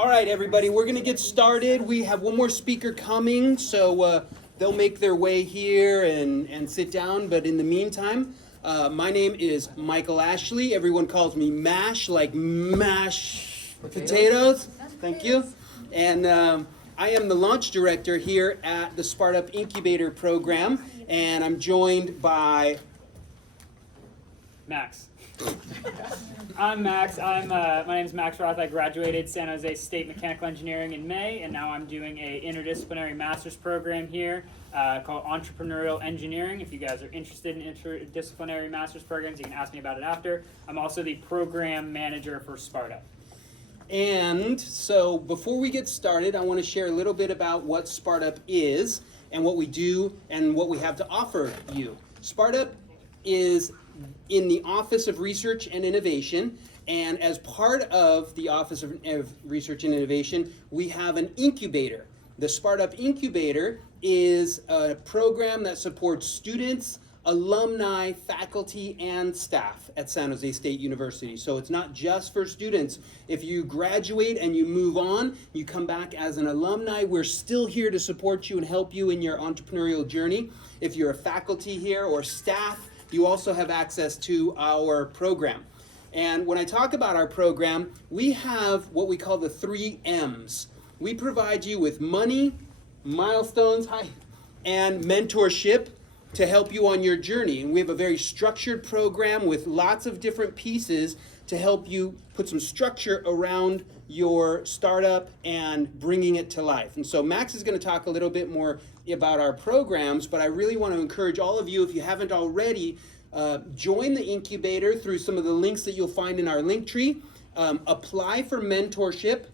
All right, everybody, we're going to get started. We have one more speaker coming, so they'll make their way here and sit down. But in the meantime, my name is Michael Ashley. Everyone calls me MASH, like mashed potatoes. Thank you. And I am the launch director here at the SpartUp Incubator program, and I'm joined by Max. I'm Max. My name's Max Roth. I graduated San Jose State Mechanical Engineering in May, and now I'm doing a interdisciplinary master's program here called Entrepreneurial Engineering. If you guys are interested in interdisciplinary master's programs, you can ask me about it after. I'm also the program manager for SpartUp. And so before we get started, I want to share a little bit about what SpartUp is and what we do and what we have to offer you. SpartUp is in the Office of Research and Innovation, and as part of the Office of Research and Innovation, we have an incubator. The SpartUp Incubator is a program that supports students, alumni, faculty, and staff at San Jose State University. So it's not just for students. If you graduate and you move on, you come back as an alumni, we're still here to support you and help you in your entrepreneurial journey. If you're a faculty here or staff, you also have access to our program. And when I talk about our program, we have what we call the 3 M's. We provide you with money, milestones, and mentorship to help you on your journey. And we have a very structured program with lots of different pieces to help you put some structure around your startup and bringing it to life. And so Max is going to talk a little bit more about our programs, but I really want to encourage all of you, if you haven't already, join the incubator through some of the links that you'll find in our link tree. Apply for mentorship.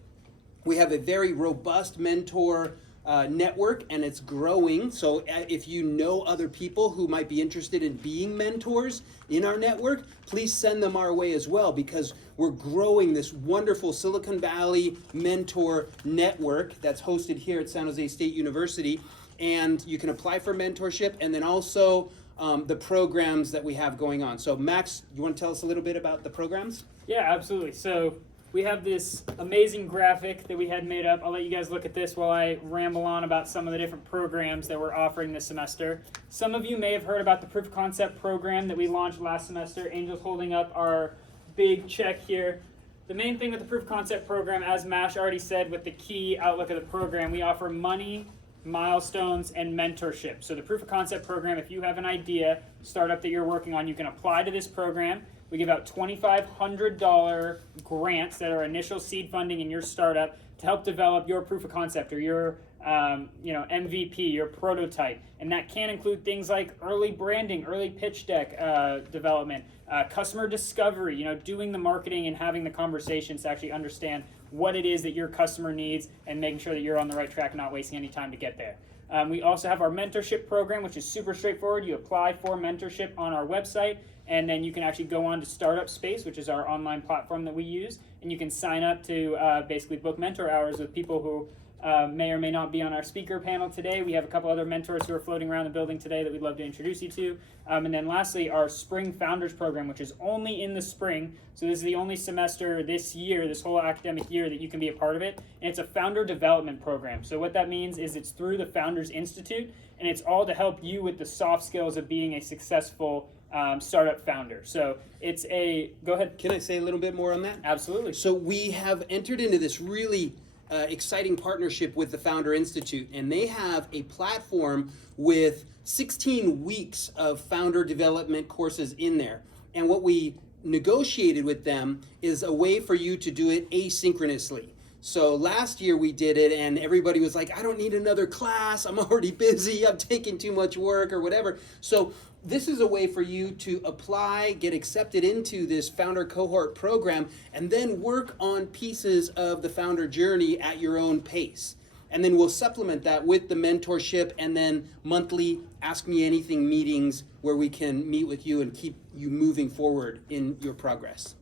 We have a very robust mentor network, and it's growing. So if you know other people who might be interested in being mentors in our network, please send them our way as well, because we're growing this wonderful Silicon Valley mentor network that's hosted here at San Jose State University. And you can apply for mentorship, and then also the programs that we have going on. So Max, you want to tell us a little bit about the programs? Yeah, absolutely. So we have this amazing graphic that we had made up. I'll let you guys look at this while I ramble on about some of the different programs that we're offering this semester. Some of you may have heard about the proof of concept program that we launched last semester. Angel's holding up our big check here. The main thing with the proof of concept program, as Mash already said, with the key outlook of the program, we offer money, milestones, and mentorship. So the proof of concept program, if you have an idea, startup that you're working on, you can apply to this program. We give out $2,500 grants that are initial seed funding in your startup to help develop your proof of concept or your MVP, your prototype. And that can include things like early branding, early pitch deck development, customer discovery, doing the marketing and having the conversations to actually understand what it is that your customer needs and making sure that you're on the right track and not wasting any time to get there. We also have our mentorship program, which is super straightforward. You apply for mentorship on our website, and then you can actually go on to Startup Space, which is our online platform that we use, and you can sign up to basically book mentor hours with people who may or may not be on our speaker panel today. We have a couple other mentors who are floating around the building today that we'd love to introduce you to. And then lastly, our Spring Founders Program, which is only in the spring. So this is the only semester this year, this whole academic year, that you can be a part of it. And it's a founder development program. So what that means is it's through the Founders Institute, and it's all to help you with the soft skills of being a successful startup founder. So it's go ahead. Can I say a little bit more on that? Absolutely. So we have entered into this really exciting partnership with the Founder Institute, and they have a platform with 16 weeks of founder development courses in there. And what we negotiated with them is a way for you to do it asynchronously. So last year we did it, and everybody was like, I don't need another class, I'm already busy, I'm taking too much work or whatever. So this is a way for you to apply, get accepted into this founder cohort program, and then work on pieces of the founder journey at your own pace. And then we'll supplement that with the mentorship and then monthly Ask Me Anything meetings where we can meet with you and keep you moving forward in your progress.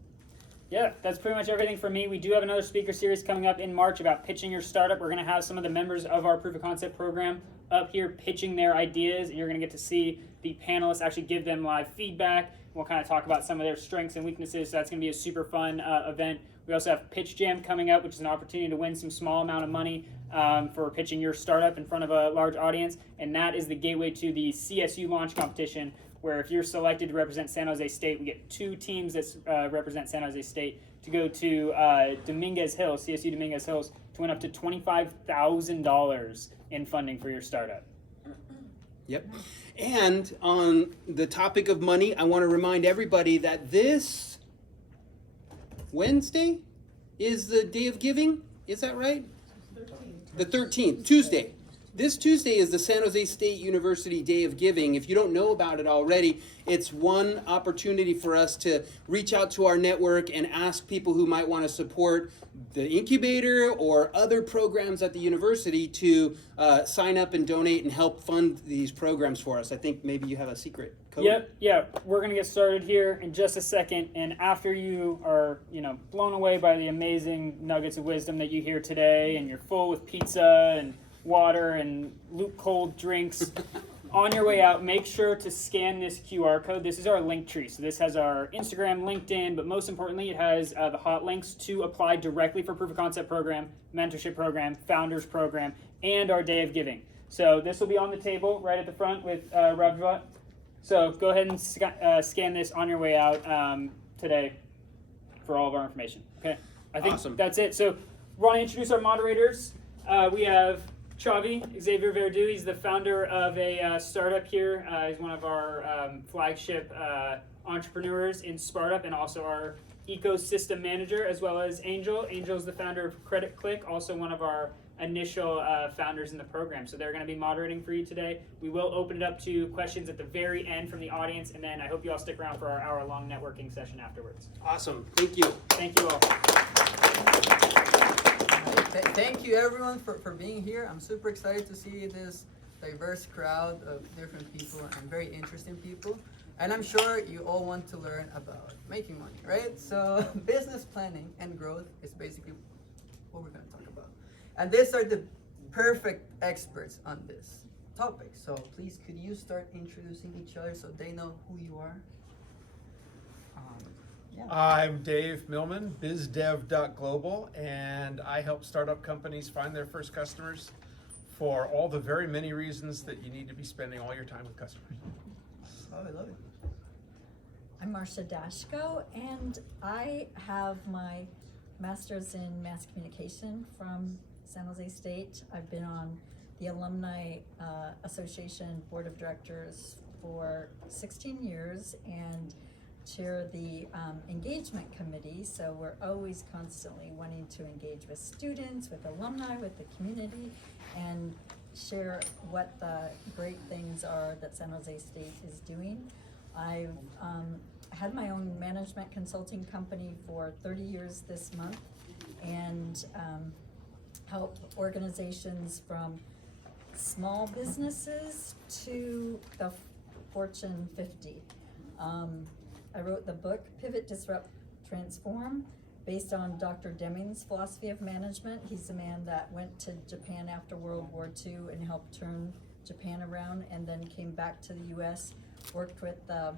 Yeah, that's pretty much everything for me. We do have another speaker series coming up in March about pitching your startup. We're going to have some of the members of our proof of concept program up here pitching their ideas, and you're going to get to see the panelists actually give them live feedback. We'll kind of talk about some of their strengths and weaknesses. So that's going to be a super fun event We also have Pitch Jam coming up, which is an opportunity to win some small amount of money for pitching your startup in front of a large audience. And that is the gateway to the CSU launch competition, where if you're selected to represent San Jose State, we get 2 teams that represent San Jose State to go to Dominguez Hills, CSU Dominguez Hills, to win up to $25,000 in funding for your startup. Yep. And on the topic of money, I want to remind everybody that this Wednesday is the day of giving. Is that right? The 13th, Tuesday. This Tuesday is the San Jose State University Day of Giving. If you don't know about it already, it's one opportunity for us to reach out to our network and ask people who might want to support the incubator or other programs at the university to sign up and donate and help fund these programs for us. I think maybe you have a secret code. Yep, yeah. We're going to get started here in just a second. And after you are, blown away by the amazing nuggets of wisdom that you hear today, and you're full with pizza and water and Luke cold drinks, on your way out, make sure to scan this QR code. This is our link tree. So this has our Instagram, LinkedIn, but most importantly, it has the hot links to apply directly for Proof of Concept program, mentorship program, founders program, and our day of giving. So this will be on the table right at the front with Rajvat. So go ahead and scan this on your way out today for all of our information. Okay, I think Awesome. That's it. So we want to introduce our moderators. We have Xavier Verdu. He's the founder of a startup here. He's one of our flagship entrepreneurs in SpartUp, and also our ecosystem manager, as well as Angel. Angel's the founder of Credit Click, also one of our initial founders in the program. So they're going to be moderating for you today. We will open it up to questions at the very end from the audience, and then I hope you all stick around for our hour-long networking session afterwards. Awesome. Thank you. Thank you all. Thank you everyone for being here. I'm super excited to see this diverse crowd of different people and very interesting people. And I'm sure you all want to learn about making money, right? So business planning and growth is basically what we're going to talk about. And these are the perfect experts on this topic. So please, could you start introducing each other so they know who you are? Yeah. I'm Dave Millman, bizdev.global, and I help startup companies find their first customers for all the very many reasons that you need to be spending all your time with customers. Love it, love it. I'm Marcia Dashko, and I have my master's in mass communication from San Jose State. I've been on the Alumni Association Board of Directors for 16 years and chair the engagement committee, so we're always constantly wanting to engage with students, with alumni, with the community, and share what the great things are that San Jose State is doing. I've had my own management consulting company for 30 years this month, and help organizations from small businesses to the Fortune 50. I wrote the book Pivot, Disrupt, Transform, based on Dr. Deming's philosophy of management. He's the man that went to Japan after World War II and helped turn Japan around, and then came back to the US, worked with the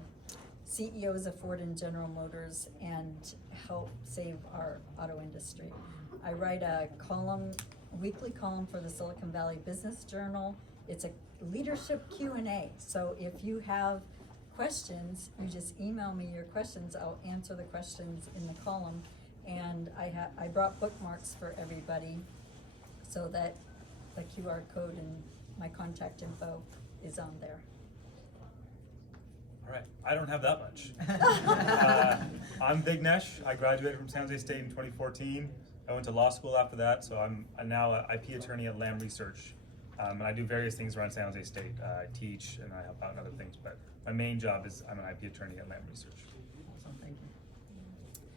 CEOs of Ford and General Motors, and helped save our auto industry. I write a weekly column for the Silicon Valley Business Journal. It's a leadership Q&A, so if you have questions, you just email me your questions. I'll answer the questions in the column, and I brought bookmarks for everybody so that the QR code and my contact info is on there. All right, I don't have that much. I'm Big Nesh. I graduated from San Jose State in 2014. I went to law school after that, so I'm now an IP attorney at Lamb Research. And I do various things around San Jose State. I teach and I help out in other things, but my main job is I'm an IP attorney at Lamb Research. Awesome, thank you.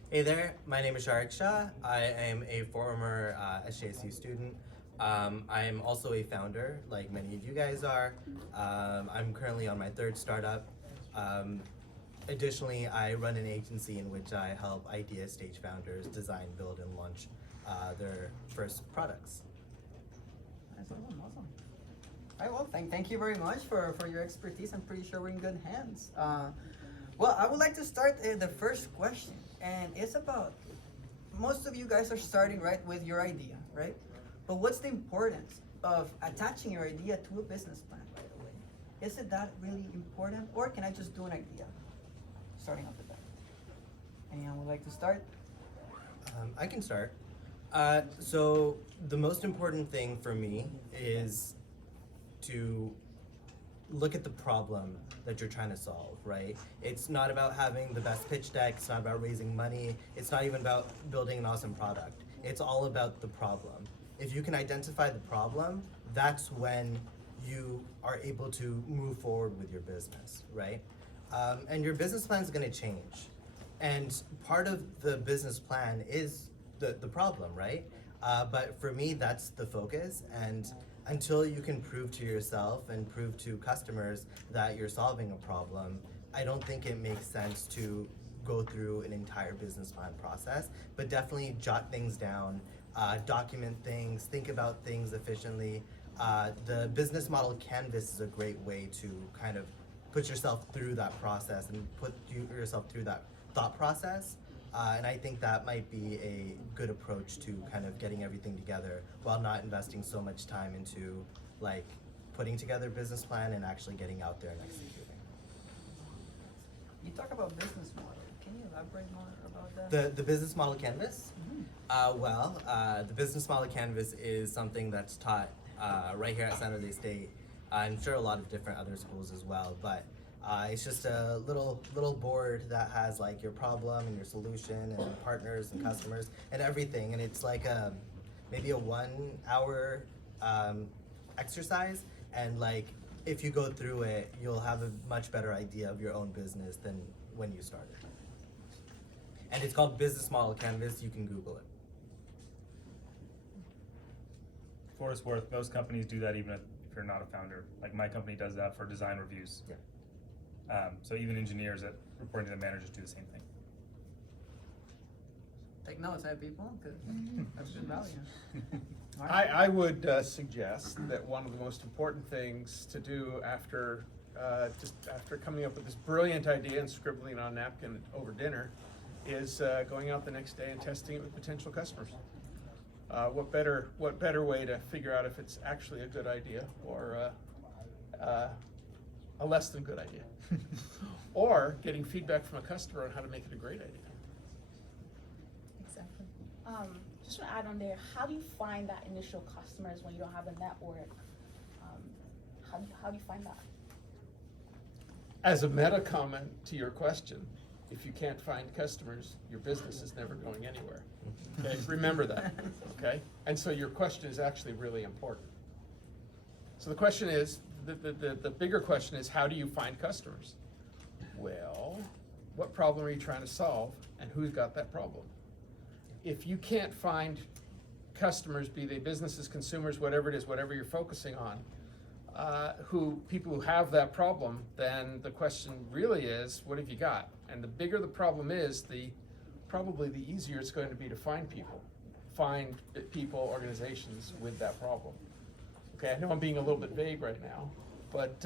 Hey there, my name is Sharik Shah. I am a former SJSU student. I am also a founder, like many of you guys are. I'm currently on my 3rd startup. Additionally, I run an agency in which I help idea stage founders design, build, and launch their first products. That's awesome, awesome. All right, well, thank you very much for your expertise. I'm pretty sure we're in good hands. Well, I would like to start the first question, and it's about most of you guys are starting right with your idea, right? But what's the importance of attaching your idea to a business plan right away? Is it that really important, or can I just do an idea starting off the bat? Anyone would like to start? I can start. So the most important thing for me is to look at the problem that you're trying to solve, right? It's not about having the best pitch deck, it's not about raising money, it's not even about building an awesome product. It's all about the problem. If you can identify the problem, that's when you are able to move forward with your business, right? And your business plan is gonna change. And part of the business plan is the problem, right? But for me, that's the focus. And until you can prove to yourself and prove to customers that you're solving a problem, I don't think it makes sense to go through an entire business plan process. But definitely jot things down, document things, think about things efficiently. The business model canvas is a great way to kind of put yourself through that process and put yourself through that thought process. And I think that might be a good approach to kind of getting everything together while not investing so much time into like putting together a business plan and actually getting out there and executing. You talk about business model. Can you elaborate more about that? The business model canvas? The business model canvas is something that's taught right here at San Jose State. I'm sure a lot of different other schools as well, but it's just a little board that has like your problem and your solution and partners and customers and everything, and it's like maybe a 1 hour exercise, and like if you go through it, you'll have a much better idea of your own business than when you started. And it's called Business Model Canvas. You can Google it. For what it's worth, most companies do that even if you're not a founder. Like my company does that for design reviews. Yeah. So even engineers that reporting to the managers do the same thing. Take notes, people, because that's good value. I would suggest that one of the most important things to do after coming up with this brilliant idea and scribbling on a napkin over dinner is going out the next day and testing it with potential customers. What better way to figure out if it's actually a good idea or a less than good idea, or getting feedback from a customer on how to make it a great idea. Exactly. Just to add on there, how do you find that initial customers when you don't have a network? How do you find that? As a meta comment to your question, if you can't find customers, your business is never going anywhere. Okay, remember that. Okay, and so your question is actually really important. So the question is, the bigger question is, how do you find customers? Well, what problem are you trying to solve, and who's got that problem? If you can't find customers, be they businesses, consumers, whatever it is, whatever you're focusing on, people who have that problem, then the question really is, what have you got? And the bigger the problem is, probably the easier it's going to be to find people, organizations with that problem. Okay, I know I'm being a little bit vague right now, but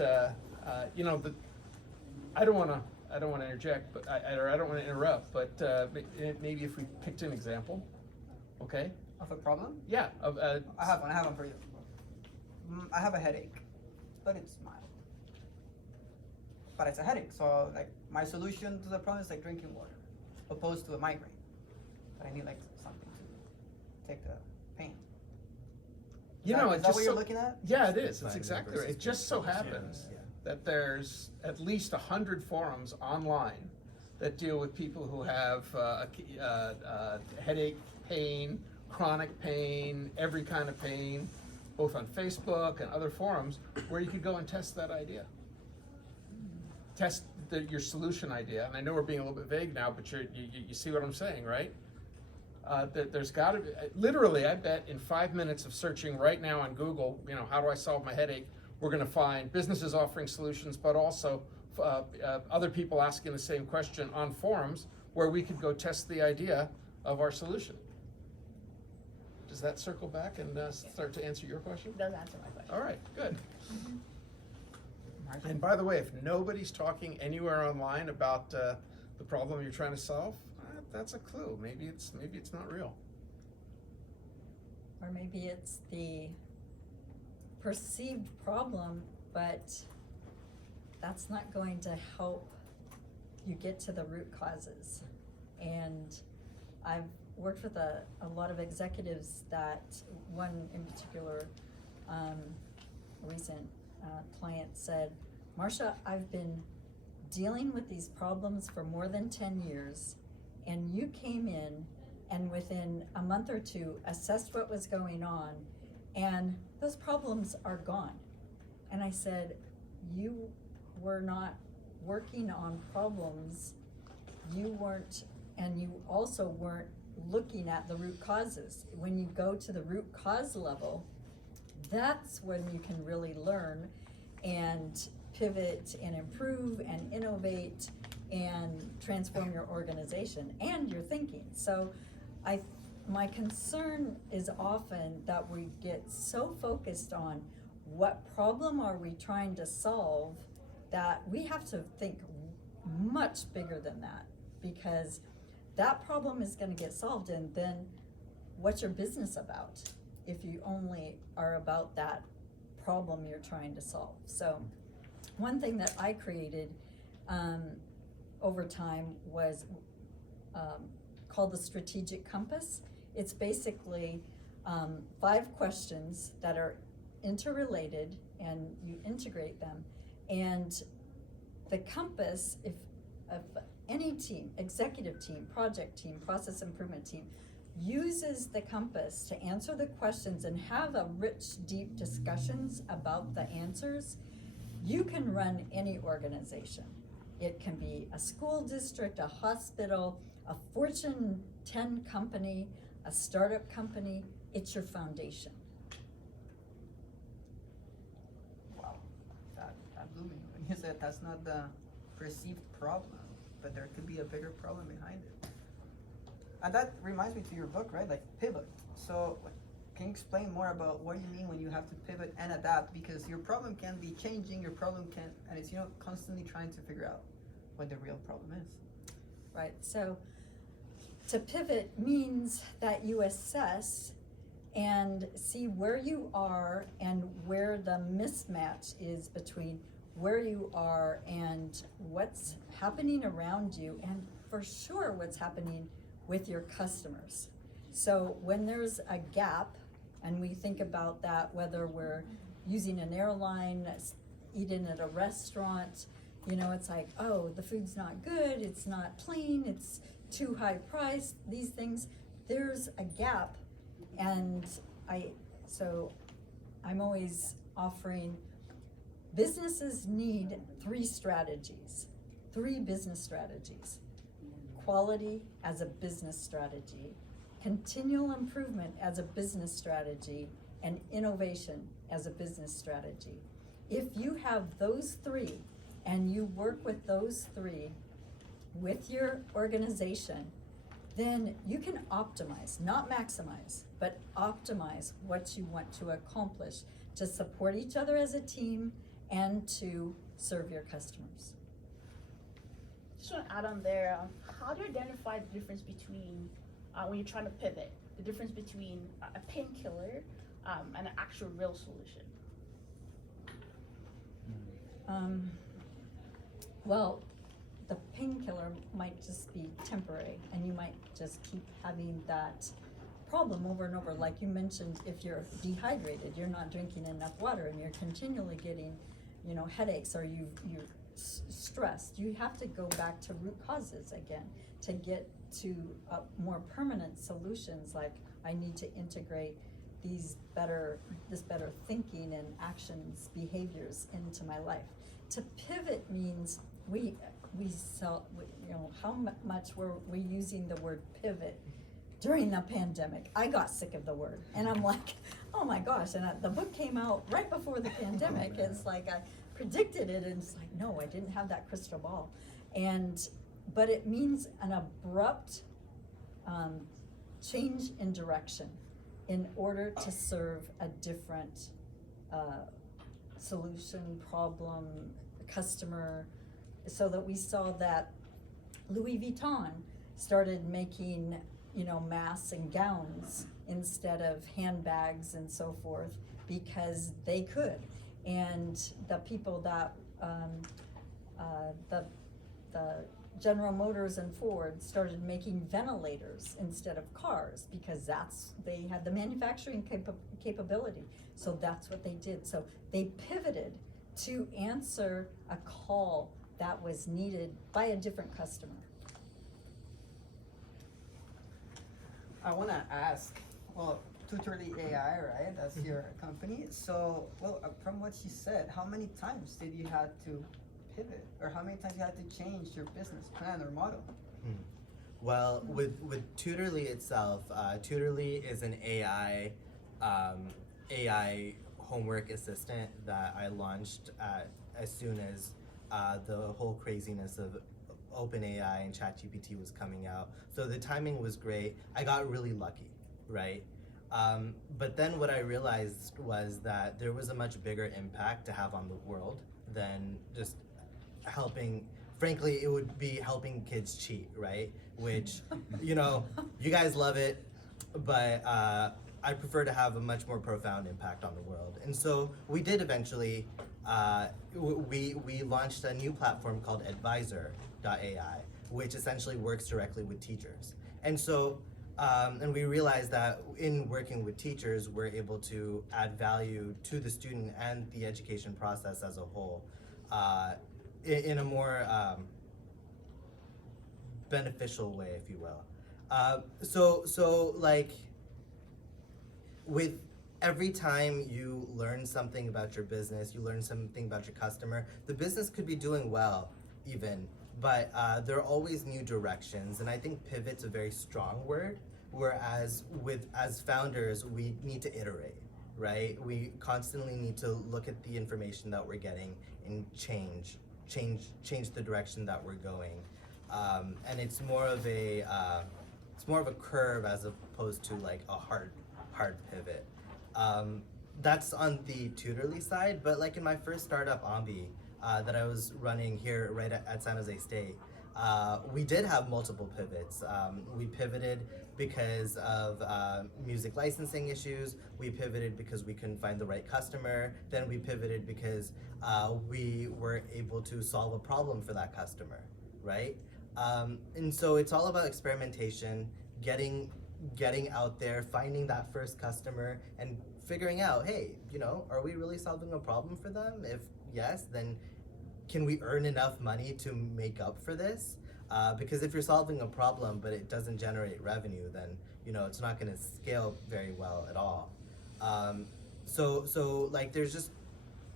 I don't want to interject, but I don't want to interrupt. But maybe if we picked an example, okay? Of a problem? Yeah. I have one for you. I have a headache, but it's mild. But it's a headache, so like my solution to the problem is like drinking water, opposed to a migraine. But I need like something to take the pain. Is that what you're looking at? Yeah, it is. It's exactly right. It just so happens that there's at least 100 forums online that deal with people who have headache, pain, chronic pain, every kind of pain, both on Facebook and other forums, where you could go and test that idea. Test your solution idea. And I know we're being a little bit vague now, but you see what I'm saying, right? There's got to be, literally, I bet in 5 minutes of searching right now on Google, how do I solve my headache? We're going to find businesses offering solutions, but also other people asking the same question on forums where we could go test the idea of our solution. Does that circle back and start to answer your question? It does answer my question. All right, good. And by the way, if nobody's talking anywhere online about the problem you're trying to solve, that's a clue. Maybe it's not real. Or maybe it's the perceived problem, but that's not going to help you get to the root causes. And I've worked with a lot of executives that, one in particular, recent client said, Marcia, I've been dealing with these problems for more than 10 years, and you came in and within a month or two assessed what was going on, and those problems are gone. And I said, you were not working on problems, you weren't, and you also weren't looking at the root causes. When you go to the root cause level, that's when you can really learn and pivot and improve and innovate and transform your organization and your thinking. So my concern is often that we get so focused on what problem are we trying to solve that we have to think much bigger than that, because that problem is going to get solved, and then what's your business about if you only are about that problem you're trying to solve? So one thing that I created over time was called the Strategic Compass. It's basically 5 questions that are interrelated, and you integrate them. And the compass, if any team, executive team, project team, process improvement team, uses the compass to answer the questions and have a rich, deep discussions about the answers, you can run any organization. It can be a school district, a hospital, a Fortune 10 company, a startup company. It's your foundation. Wow, that blew me when you said that's not the perceived problem, but there could be a bigger problem behind it. And that reminds me to your book, right? Like pivot. So can you explain more about what you mean when you have to pivot and adapt? Because your problem can be changing, your problem can, and it's, constantly trying to figure out what the real problem is. Right, so to pivot means that you assess and see where you are and where the mismatch is between where you are and what's happening around you, and for sure what's happening with your customers. So when there's a gap, and we think about that, whether we're using an airline, eating at a restaurant, it's like, oh, the food's not good, it's not clean, it's too high priced, these things, there's a gap. And I'm always offering, businesses need 3 strategies, 3 business strategies. Quality as a business strategy, continual improvement as a business strategy, and innovation as a business strategy. If you have those 3 and you work with those 3 with your organization, then you can optimize, not maximize, but optimize what you want to accomplish to support each other as a team and to serve your customers. Just want to add on there, how do you identify the difference between, when you're trying to pivot, the difference between a painkiller and an actual real solution? Well, the painkiller might just be temporary, and you might just keep having that problem over and over. Like you mentioned, if you're dehydrated, you're not drinking enough water, and you're continually getting, headaches, or you're stressed. You have to go back to root causes again to get to more permanent solutions. Like, I need to integrate this better thinking and actions, behaviors into my life. To pivot means how much were we using the word pivot during the pandemic? I got sick of the word, and I'm like, oh my gosh, and the book came out right before the pandemic. It's like I predicted it, and it's like, no, I didn't have that crystal ball. But it means an abrupt change in direction in order to serve a different solution, problem, customer, so that we saw that Louis Vuitton started making, masks and gowns instead of handbags and so forth because they could. And the people that, the General Motors and Ford started making ventilators instead of cars because they had the manufacturing capability. So that's what they did. So they pivoted to answer a call that was needed by a different customer. I want to ask, well, Tutorly AI, right? That's your company. So, well, from what you said, how many times did you have to pivot, or how many times you had to change your business plan or model? Well, with Tutorly itself, Tutorly is an AI homework assistant that I launched as soon as the whole craziness of OpenAI and ChatGPT was coming out. So the timing was great. I got really lucky, right? But then what I realized was that there was a much bigger impact to have on the world than just helping. Frankly, it would be helping kids cheat, right? Which, you guys love it, but I prefer to have a much more profound impact on the world. And so we did eventually, we launched a new platform called Advisor.ai, which essentially works directly with teachers. And so, and we realized that in working with teachers, we're able to add value to the student and the education process as a whole in a more beneficial way, if you will. So like, with every time you learn something about your business, you learn something about your customer, the business could be doing well even, but there are always new directions, and I think pivot's a very strong word, whereas as founders, we need to iterate, right? We constantly need to look at the information that we're getting and change the direction that we're going. And it's more of a curve as opposed to like a hard pivot. That's on the Tutorly side, but like in my first startup, Ambi, that I was running here right at San Jose State, we did have multiple pivots. We pivoted because of music licensing issues. We pivoted because we couldn't find the right customer. Then we pivoted because we were able to solve a problem for that customer, right? And so it's all about experimentation, getting out there, finding that first customer, and figuring out, hey, are we really solving a problem for them? If yes, then can we earn enough money to make up for this? Because if you're solving a problem but it doesn't generate revenue, then it's not going to scale very well at all. So like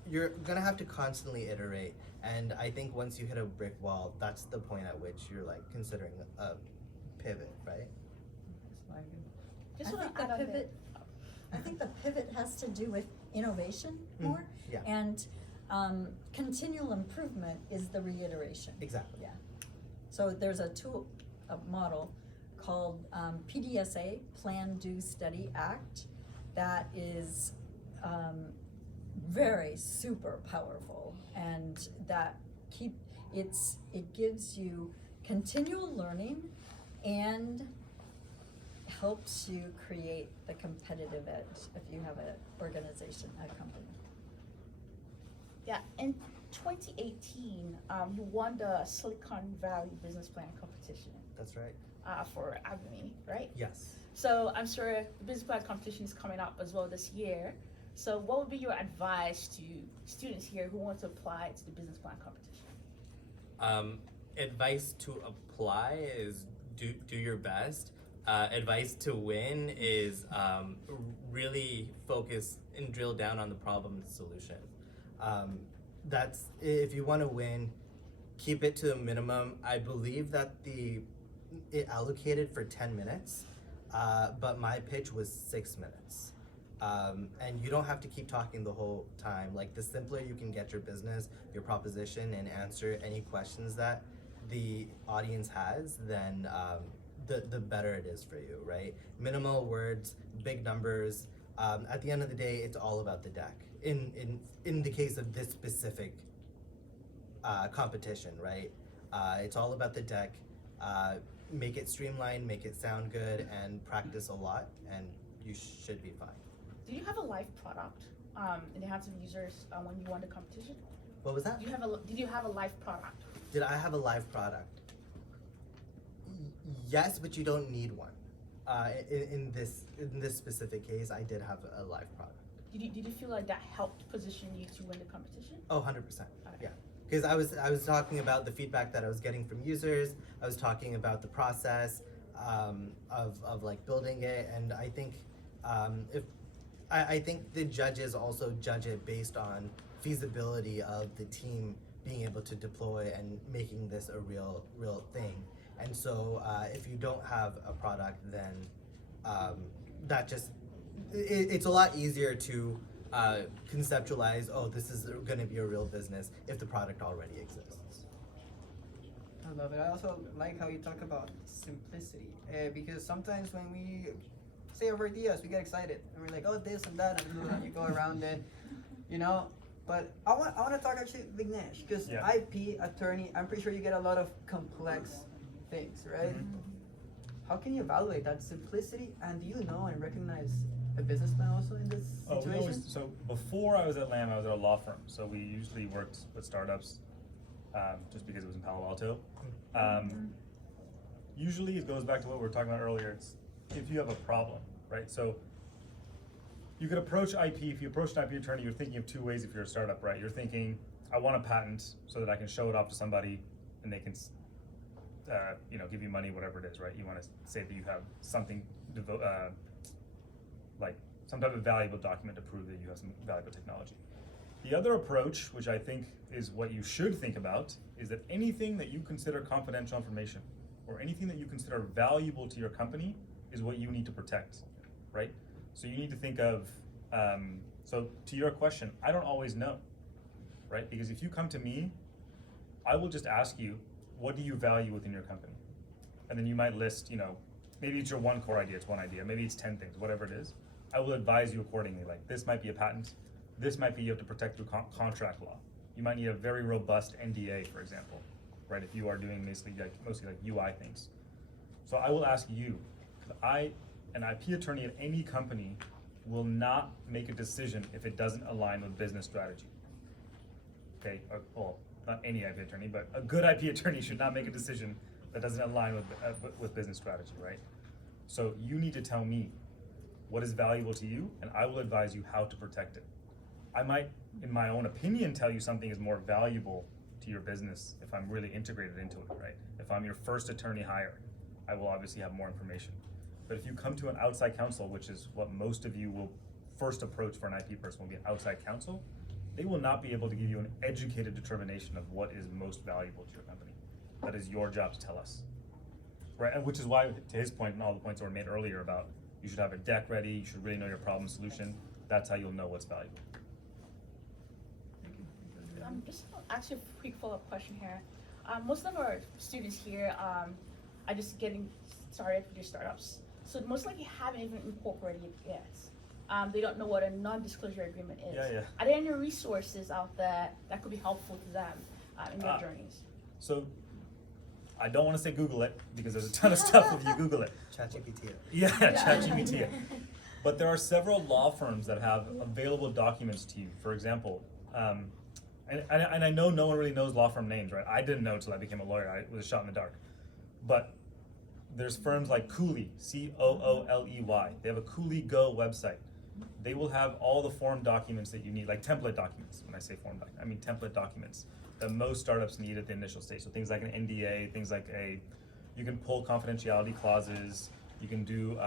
you're gonna have to constantly iterate, and I think once you hit a brick wall, that's the point at which you're like considering a pivot, right? Just I want think to the add on pivot. I think the pivot has to do with innovation more, Yeah. and continual improvement is the reiteration. Exactly. Yeah. So there's a model called PDSA, Plan, Do, Study, Act, that is very super powerful, and that it gives you continual learning and helps you create the competitive edge if you have an organization, a company. Yeah, in 2018, you won the Silicon Valley Business Plan Competition That's right. for Agony, right? Yes. So I'm sure the business plan competition is coming up as well this year. So what would be your advice to students here who want to apply to the business plan competition? Advice to apply is do your best. Advice to win is really focus and drill down on the problem and solution. That's, if you want to win, keep it to a minimum. I believe that it allocated for 10 minutes, but my pitch was 6 minutes. And you don't have to keep talking the whole time. Like, the simpler you can get your business, your proposition, and answer any questions that the audience has, then the better it is for you, right? Minimal words, big numbers. At the end of the day, it's all about the deck. In the case of this specific competition, right? It's all about the deck. make it streamlined, make it sound good, and practice a lot, and you should be fine. Do you have a live product in the hands of users when you won the competition? What was that? Did you have a live product? Did I have a live product? Yes, but you don't need one. In this specific case, I did have a live product. Did you feel like that helped position you to win the competition? Oh, 100%. Yeah. Because I was talking about the feedback that I was getting from users. I was talking about the process of like building it, and I think I think the judges also judge it based on feasibility of the team being able to deploy and making this a real thing. And so if you don't have a product, then that just it's a lot easier to conceptualize, oh, this is going to be a real business if the product already exists. I love it. I also like how you talk about simplicity, because sometimes when we say our ideas, we get excited and we're like, oh, this and that, and you go around it, you know. But I want to talk actually Vignesh, because Yeah. IP attorney, I'm pretty sure you get a lot of complex things, right? How can you evaluate that simplicity? And do you know and recognize a businessman also in this situation? So before I was at Lamb, I was at a law firm. So we usually worked with startups, just because it was in Palo Alto. Usually it goes back to what we were talking about earlier. It's if you have a problem, right? So you could approach IP. If you approach an IP attorney, you're thinking of two ways if you're a startup, right? You're thinking, I want a patent so that I can show it off to somebody and they can give you money, whatever it is, right? You want to say that you have something, like some type of valuable document to prove that you have some valuable technology. The other approach, which I think is what you should think about, is that anything that you consider confidential information or anything that you consider valuable to your company is what you need to protect, right? So you need to think of, so to your question, I don't always know, right? Because if you come to me, I will just ask you, what do you value within your company? And then you might list, maybe it's your one core idea, it's one idea, maybe it's 10 things, whatever it is. I will advise you accordingly, like this might be a patent, this might be you have to protect through contract law. You might need a very robust NDA, for example, right? If you are doing mostly like UI things. So I will ask you, an IP attorney at any company will not make a decision if it doesn't align with business strategy. Okay, well, not any IP attorney, but a good IP attorney should not make a decision that doesn't align with business strategy, right? So you need to tell me what is valuable to you, and I will advise you how to protect it. I might, in my own opinion, tell you something is more valuable to your business if I'm really integrated into it, right? If I'm your first attorney hire, I will obviously have more information. But if you come to an outside counsel, which is what most of you will first approach for an IP person, will be an outside counsel, they will not be able to give you an educated determination of what is most valuable to your company. That is your job to tell us, right? And which is why, to his point and all the points that were made earlier about you should have a deck ready, you should really know your problem solution. That's how you'll know what's valuable. Just actually a quick follow-up question here. Most of our students here are just getting started with their startups. So most likely haven't even incorporated it yet. They don't know what a non-disclosure agreement is. Yeah. Are there any resources out there that could be helpful to them in their journeys? So I don't want to say Google it because there's a ton of stuff if you Google it. ChatGPT. Yeah, ChatGPT. But there are several law firms that have available documents to you. For example, and I know no one really knows law firm names, right? I didn't know until I became a lawyer. I was a shot in the dark. But there's firms like Cooley, Cooley. They have a Cooley Go website. They will have all the form documents that you need, like template documents. When I say form document, I mean template documents that most startups need at the initial stage. So things like an NDA, things like you can pull confidentiality clauses. You can do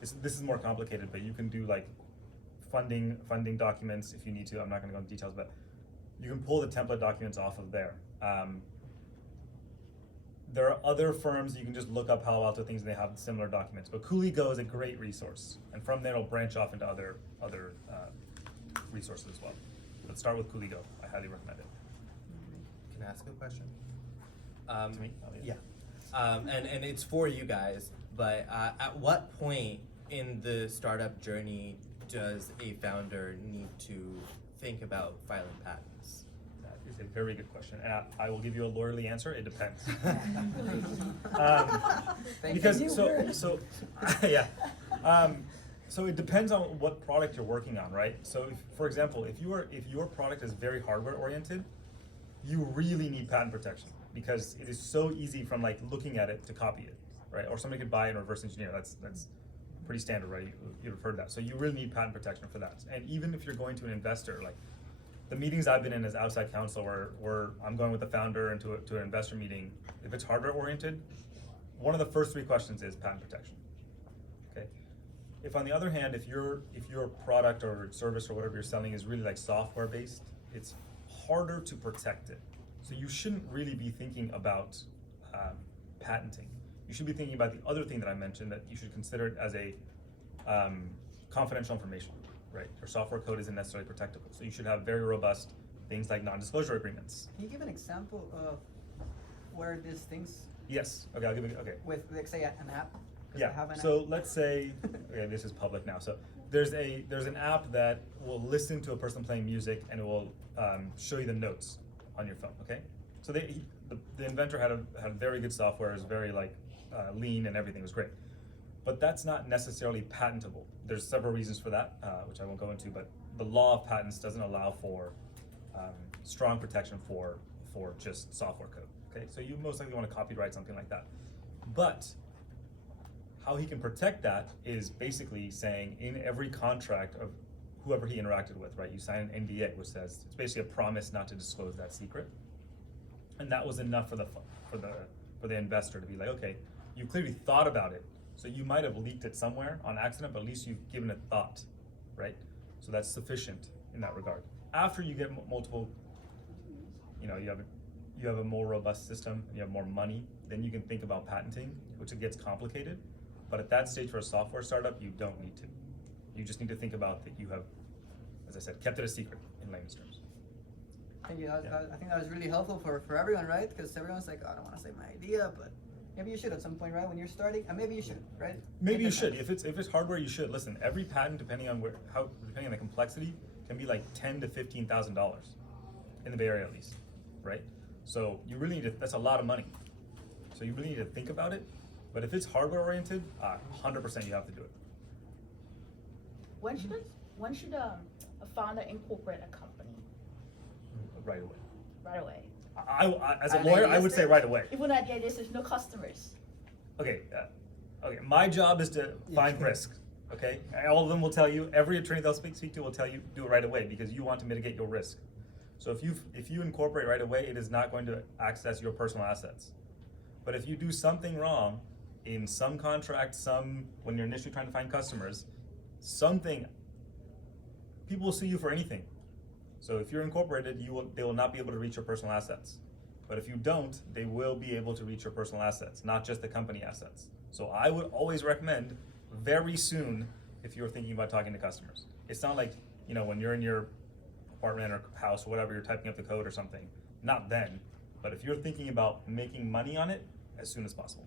this is more complicated, but you can do like funding documents if you need to. I'm not going to go into details, but you can pull the template documents off of there. There are other firms you can just look up Palo Alto things and they have similar documents. But Cooley Go is a great resource, and from there it'll branch off into other resources as well. But start with Cooley Go. I highly recommend it. Can I ask a question? To me? Oh, Yeah. And it's for you guys, but at what point in the startup journey does a founder need to think about filing patents? That It's a very good question, and I will give you a lawyerly answer. It depends. Thank Because you. so yeah. So it depends on what product you're working on, right? So if, for example, if your product is very hardware oriented, you really need patent protection because it is so easy from like looking at it to copy it, right? Or somebody could buy it and reverse engineer. That's pretty standard, right? You've heard that. So you really need patent protection for that. And even if you're going to an investor, like the meetings I've been in as outside counsel where I'm going with the founder into to an investor meeting, if it's hardware oriented, one of the first 3 questions is patent protection. Okay. If on the other hand, if your product or service or whatever you're selling is really like software based, it's harder to protect it. So you shouldn't really be thinking about patenting. You should be thinking about the other thing that I mentioned, that you should consider it as a confidential information, right? Your software code isn't necessarily protectable. So you should have very robust things like non-disclosure agreements. Can you give an example of where these things Yes, okay, I'll give you, okay. with, like, say, an app? 'Cause I Yeah, have an so app. let's say, okay, this is public now. So there's an app that will listen to a person playing music and it will show you the notes on your phone, okay? So the inventor had very good software, it was very like lean and everything was great. But that's not necessarily patentable. There's several reasons for that, which I won't go into, but the law of patents doesn't allow for strong protection for just software code, okay? So you most likely want to copyright something like that. But how he can protect that is basically saying in every contract of whoever he interacted with, right? You sign an NDA, which says it's basically a promise not to disclose that secret, and that was enough for the investor to be like, okay, you clearly thought about it, so you might have leaked it somewhere on accident, but at least you've given it thought, right? So that's sufficient in that regard. After you get multiple, you have a more robust system, you have more money, then you can think about patenting, which it gets complicated. But at that stage for a software startup, you don't need to. You just need to think about that you have, as I said, kept it a secret in layman's terms. Thank you. Yeah. I think that was really helpful for everyone, right? Because everyone's like, oh, I don't want to say my idea, but maybe you should at some point, right? When you're starting, and maybe you should, right? Maybe you Take should. that If it's hardware, you should. Listen, every patent, depending on the complexity, can be like $10,000 to $15,000 in the Bay Area at least, right? So you really need to. That's a lot of money. So you really need to think about it. But if it's hardware oriented, 100% you have to do it. When should a founder incorporate a company? Right away. Right away. I as a At lawyer, an I would say stage? right away. Even at the idea there's no customers. Okay, okay. My job is to find risk. Okay, all of them will tell you. Every attorney they'll speak to will tell you do it right away because you want to mitigate your risk. So if you incorporate right away, it is not going to access your personal assets. But if you do something wrong in some contract, when you're initially trying to find customers, people will sue you for anything. So if you're incorporated, they will not be able to reach your personal assets. But if you don't, they will be able to reach your personal assets, not just the company assets. So I would always recommend very soon if you're thinking about talking to customers. It's not like, when you're in your apartment or house or whatever, you're typing up the code or something. Not then. But if you're thinking about making money on it, as soon as possible.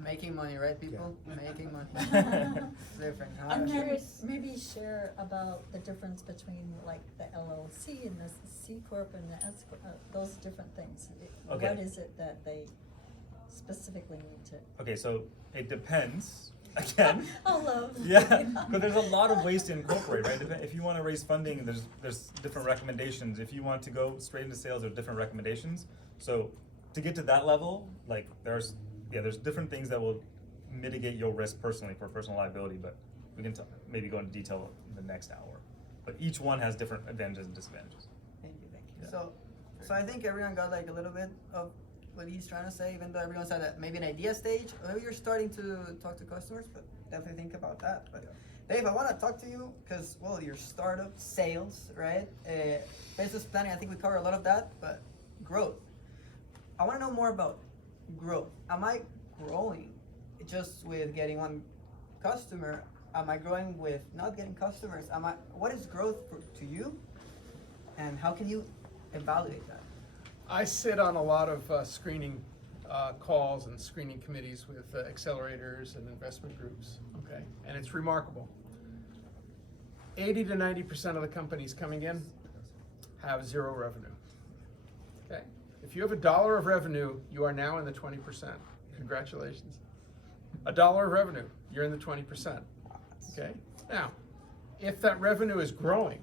Making money, right, people? Making money. It's different. Huh? I'm And then curious. maybe share about the difference between like the LLC and the C Corp and the S Corp, those different things. Okay. What is it that they specifically need to? Okay, so it depends. Again. Oh, love. Yeah, but there's a lot of ways to incorporate, right? If you want to raise funding, there's different recommendations. If you want to go straight into sales, there's different recommendations. So to get to that level, like there's different things that will mitigate your risk personally for personal liability, but we can maybe go into detail in the next hour. But each one has different advantages and disadvantages. Thank you. Yeah. So I think everyone got like a little bit of what he's trying to say, even though everyone's at maybe an idea stage, or maybe you're starting to talk to customers, but definitely think about that. But Dave, I want to talk to you because, well, your startup, sales, right? Business planning, I think we cover a lot of that, but growth. I want to know more about growth. Am I growing just with getting one customer? Am I growing with not getting customers? What is growth to you? And how can you evaluate that? I sit on a lot of screening calls and screening committees with accelerators and investment groups, okay? And it's remarkable. 80 to 90% of the companies coming in have zero revenue, If you have $1 of revenue, you are now in the 20%. Congratulations. $1 of revenue, you're in the 20%. Okay? Now, if that revenue is growing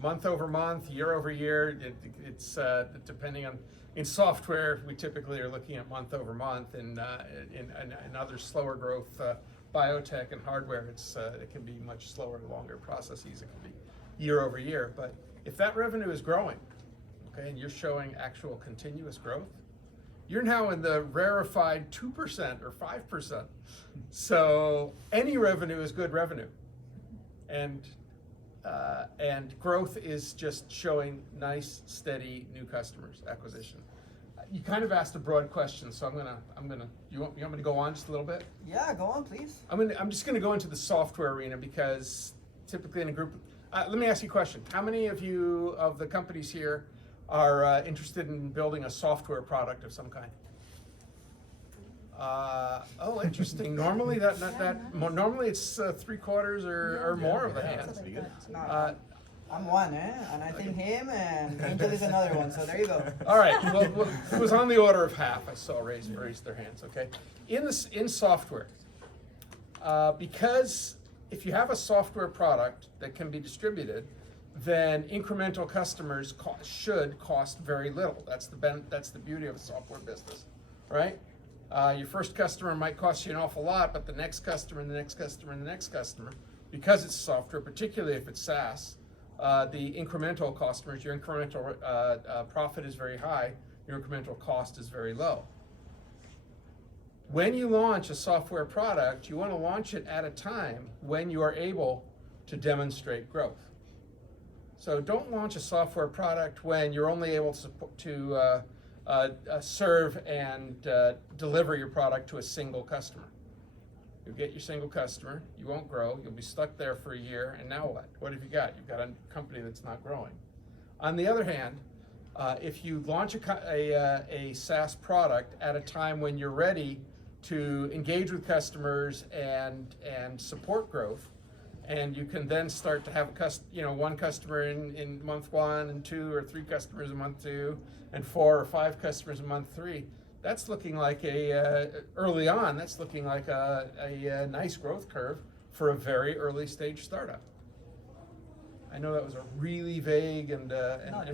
month over month, year over year, it's depending on, in software, we typically are looking at month over month. In other slower growth, biotech and hardware, it can be much slower, longer processes. It can be year over year. But if that revenue is growing, okay, and you're showing actual continuous growth, you're now in the rarefied 2% or 5%. So any revenue is good revenue. And growth is just showing nice, steady new customers acquisition. You kind of asked a broad question, so you want me to go on just a little bit? Yeah, go on, please. I'm just gonna go into the software arena because typically in a group, let me ask you a question. How many of you, of the companies here, are interested in building a software product of some kind? Oh, interesting. Normally normally it's 3/4 or more of the hands. I'm one, and I think him and Angel is another one, so there you go. All right, well, it was on the order of half. I saw raise their hands, okay? In software, because if you have a software product that can be distributed, then incremental customers should cost very little. That's the beauty of a software business, right? Your first customer might cost you an awful lot, but the next customer and the next customer and the next customer, because it's software, particularly if it's SaaS, the incremental customers, your incremental profit is very high, your incremental cost is very low. When you launch a software product, you want to launch it at a time when you are able to demonstrate growth. So don't launch a software product when you're only able to serve and deliver your product to a single customer. You'll get your single customer, you won't grow, you'll be stuck there for a year, and now what? What have you got? You've got a company that's not growing. On the other hand, if you launch a SaaS product at a time when you're ready to engage with customers and support growth, and you can then start to have one customer in month 1 and 2 or 3 customers in month 2 and 4 or 5 customers in month 3. That's looking like early on, that's looking like a nice growth curve for a very early stage startup. I know that was a really vague and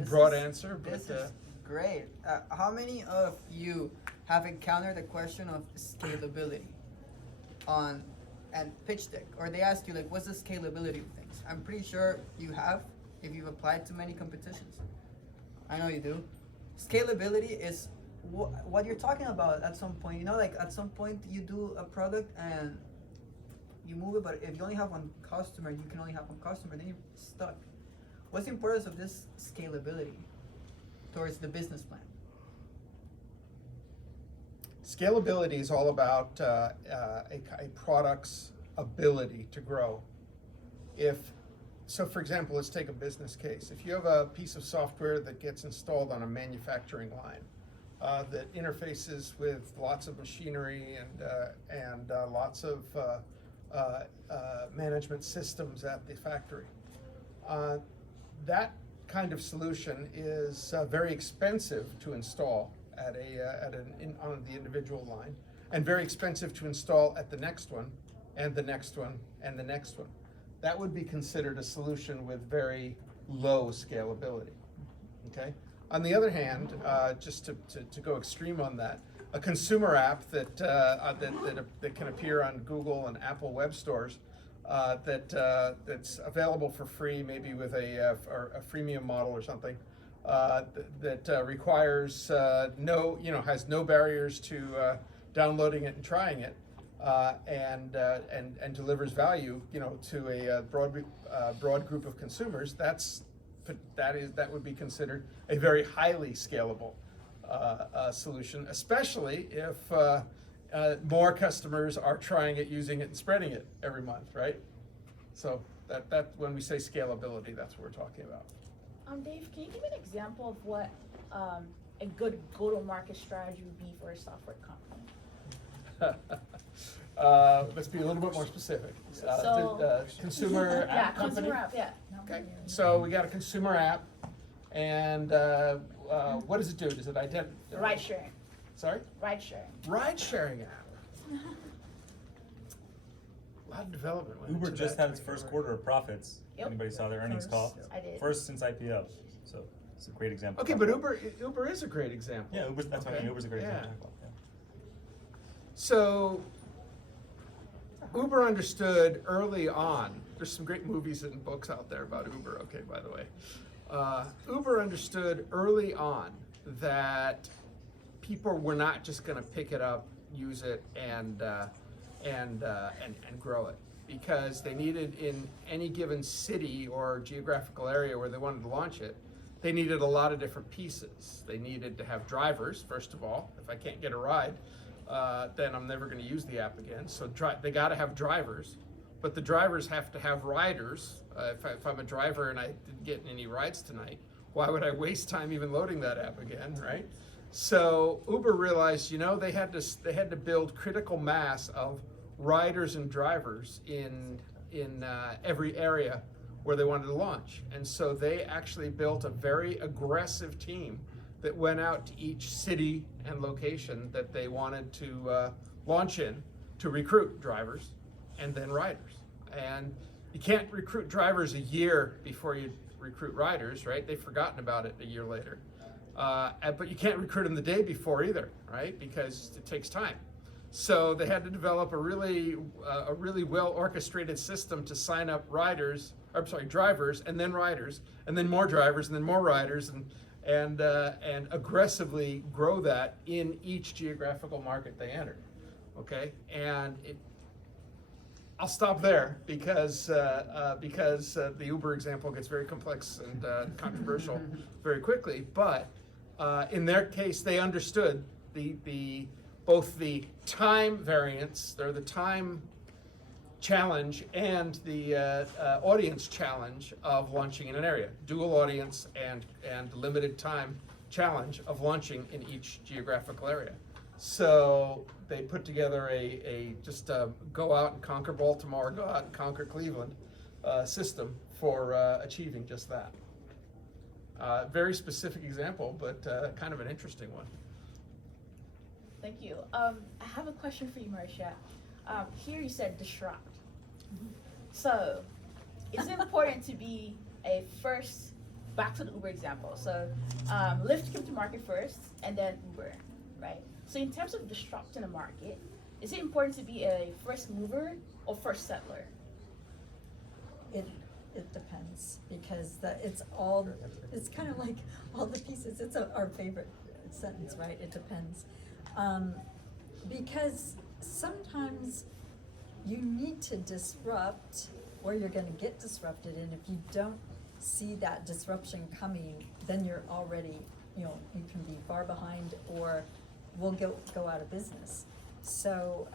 broad answer, but this is great. How many of you have encountered the question of scalability and pitch deck, or they ask you like, what's the scalability of things? I'm pretty sure you have if you've applied to many competitions. I know you do. Scalability is what you're talking about at some point. Like at some point you do a product and you move it, but if you only have one customer, you can only have one customer, then you're stuck. What's the importance of this scalability towards the business plan? Scalability is all about a product's ability to grow. So for example, let's take a business case. If you have a piece of software that gets installed on a manufacturing line that interfaces with lots of machinery and lots of management systems at the factory, that kind of solution is very expensive to install on the individual line, and very expensive to install at the next one, and the next one, and the next one. That would be considered a solution with very low scalability. Okay. On the other hand, just to go extreme on that, a consumer app that can appear on Google and Apple web stores that's available for free, maybe with a freemium model or something, that requires has no barriers to downloading it and trying it, and delivers value to a broad group of consumers. That would be considered a very highly scalable solution, especially if more customers are trying it, using it, and spreading it every month, right? So that when we say scalability, that's what we're talking about. Dave, can you give me an example of what a good go-to-market strategy would be for a software company? Let's be a little bit more specific. So Consumer yeah, app company? consumer app, yeah. Okay, so we got a consumer app, And what does it do? Does it identify? Ride sharing. Sorry? Ride sharing. Ride sharing app. A lot of development went Uber into just that had its to first make it quarter of profits. Yep. Anybody saw their earnings call? I did. First since IPO. So it's a great example. Okay, but Uber is a great example. Yeah, Uber's, that's what I Okay. mean. Uber's a great Yeah. example. Yeah. So Uber understood early on, there's some great movies and books out there about Uber, okay, by the way. Uber understood early on that people were not just gonna pick it up, use it, and grow it. Because they needed, in any given city or geographical area where they wanted to launch it, they needed a lot of different pieces. They needed to have drivers, first of all. If I can't get a ride, then I'm never going to use the app again. So they got to have drivers, but the drivers have to have riders. If I'm a driver and I didn't get any rides tonight, why would I waste time even loading that app again, right? So Uber realized, they had to build critical mass of riders and drivers in every area where they wanted to launch. And so they actually built a very aggressive team that went out to each city and location that they wanted to launch in to recruit drivers and then riders. And you can't recruit drivers a year before you recruit riders, right? They've forgotten about it a year later. But you can't recruit them the day before either, right? Because it takes time. So they had to develop a really well orchestrated system to sign up drivers, and then riders, and then more drivers, and then more riders, and aggressively grow that in each geographical market they entered. Okay, and I'll stop there because the Uber example gets very complex and controversial very quickly. But in their case, they understood both the time variance, or the time challenge, and the audience challenge of launching in an area. Dual audience and limited time challenge of launching in each geographical area. So they put together a go out and conquer Baltimore, go out and conquer Cleveland system for achieving just that. Very specific example, but kind of an interesting one. Thank you. I have a question for you, Marcia. Here you said disrupt. So, is it important to be a first, back to the Uber example. So, Lyft came to market first, and then Uber, right? So, in terms of disrupting the market, is it important to be a first mover or first settler? It depends, because it's kind of like all the pieces. It's our favorite sentence, right? It depends. Because sometimes you need to disrupt, or you're going to get disrupted, and if you don't see that disruption coming, then you're already, you can be far behind, or will go out of business. So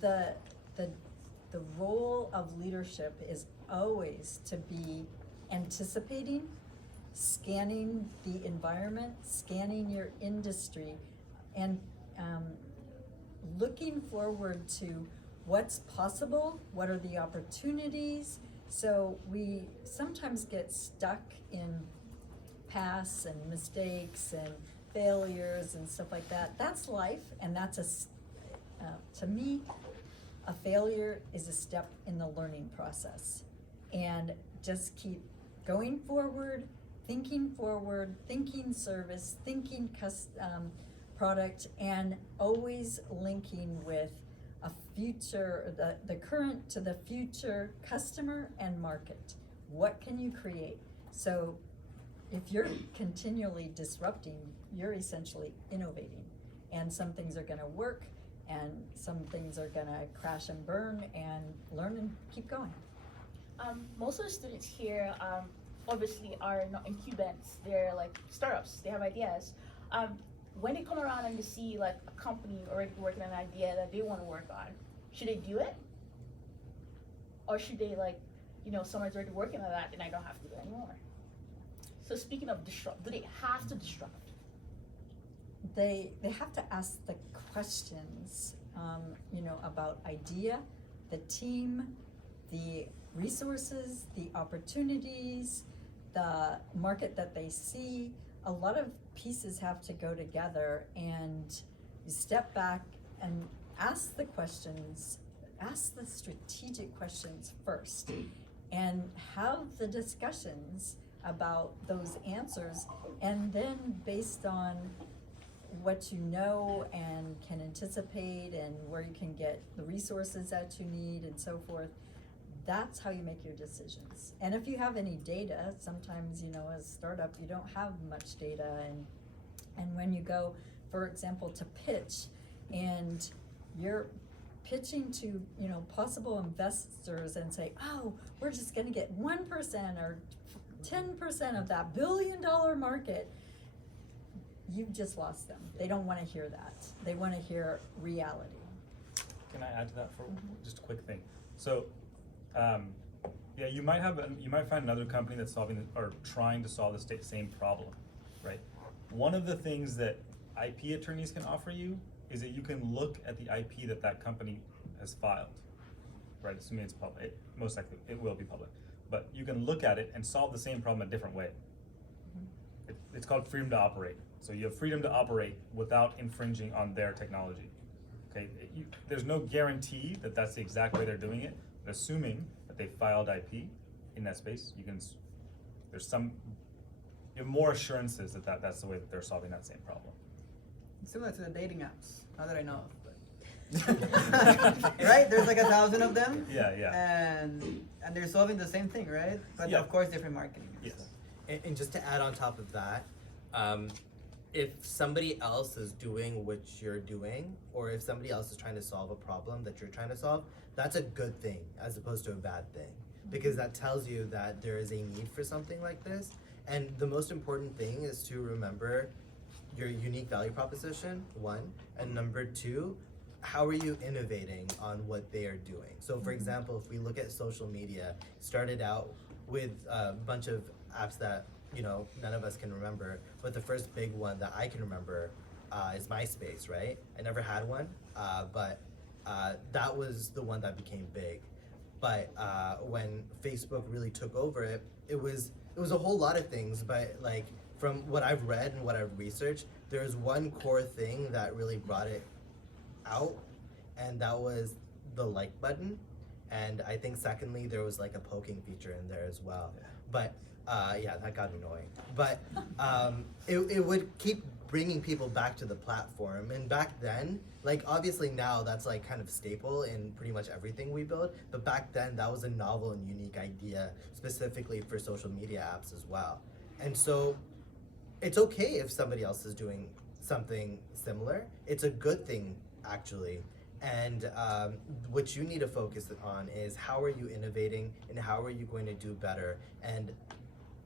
the role of leadership is always to be anticipating, scanning the environment, scanning your industry, and looking forward to what's possible, what are the opportunities. So we sometimes get stuck in past and mistakes and failures and stuff like that. That's life, and that's to me, a failure is a step in the learning process. And just keep going forward, thinking service, thinking product, and always linking with a future, the current to the future customer and market. What can you create? So if you're continually disrupting, you're essentially innovating. And some things are gonna work, and some things are gonna crash and burn, and learn and keep going. Most of the students here obviously are not incubators, they're like startups, they have ideas. When they come around and they see like a company already working on an idea that they want to work on, should they do it? Or should they someone's already working on that and I don't have to do it anymore? So speaking of disrupt, do they have to disrupt? They have to ask the questions, about idea, the team, the resources, the opportunities, the market that they see, a lot of pieces have to go together, and you step back and ask the questions, ask the strategic questions first, and have the discussions about those answers, and then based on what you know and can anticipate and where you can get the resources that you need and so forth, that's how you make your decisions. And if you have any data, sometimes, you know, as a startup, you don't have much data, and when you go, for example, to pitch, and you're pitching to, you know, possible investors and say, oh, we're just gonna get 1% or 10% of that $1 billion market, you've just lost them. They don't wanna hear that. They wanna hear reality. Can I add to that for just a quick thing? So, yeah, you might find another company that's solving or trying to solve the same problem, right? One of the things that IP attorneys can offer you is that you can look at the IP that company has filed, right? Assuming it's public, most likely it will be public, but you can look at it and solve the same problem a different way. It's called freedom to operate. So you have freedom to operate without infringing on their technology. Okay, there's no guarantee that that's the exact way they're doing it, but assuming that they filed IP in that space, you have more assurances that that's the way that they're solving that same problem. It's similar to the dating apps, not that I know of, but right? There's like 1,000 of them. Yeah. And they're solving the same thing, right? But Yeah. of course, different marketing. and Yes. stuff. And just to add on top of that, if somebody else is doing what you're doing, or if somebody else is trying to solve a problem that you're trying to solve, that's a good thing as opposed to a bad thing. Because that tells you that there is a need for something like this. And the most important thing is to remember your unique value proposition, one, and number two, how are you innovating on what they are doing? So for example, if we look at social media, started out with a bunch of apps that, you know, none of us can remember, but the first big one that I can remember is MySpace, right? I never had one, but that was the one that became big. But when Facebook really took over it, it was a whole lot of things, but like from what I've read and what I've researched, there's one core thing that really brought it out, and that was the like button. And I think secondly, there was like a poking feature in there as well. But yeah, that got annoying. But it would keep bringing people back to the platform. And back then, like obviously now that's like kind of staple in pretty much everything we build. But back then that was a novel and unique idea specifically for social media apps as well. And so it's okay if somebody else is doing something similar. It's a good thing actually. And what you need to focus on is how are you innovating and how are you going to do better. And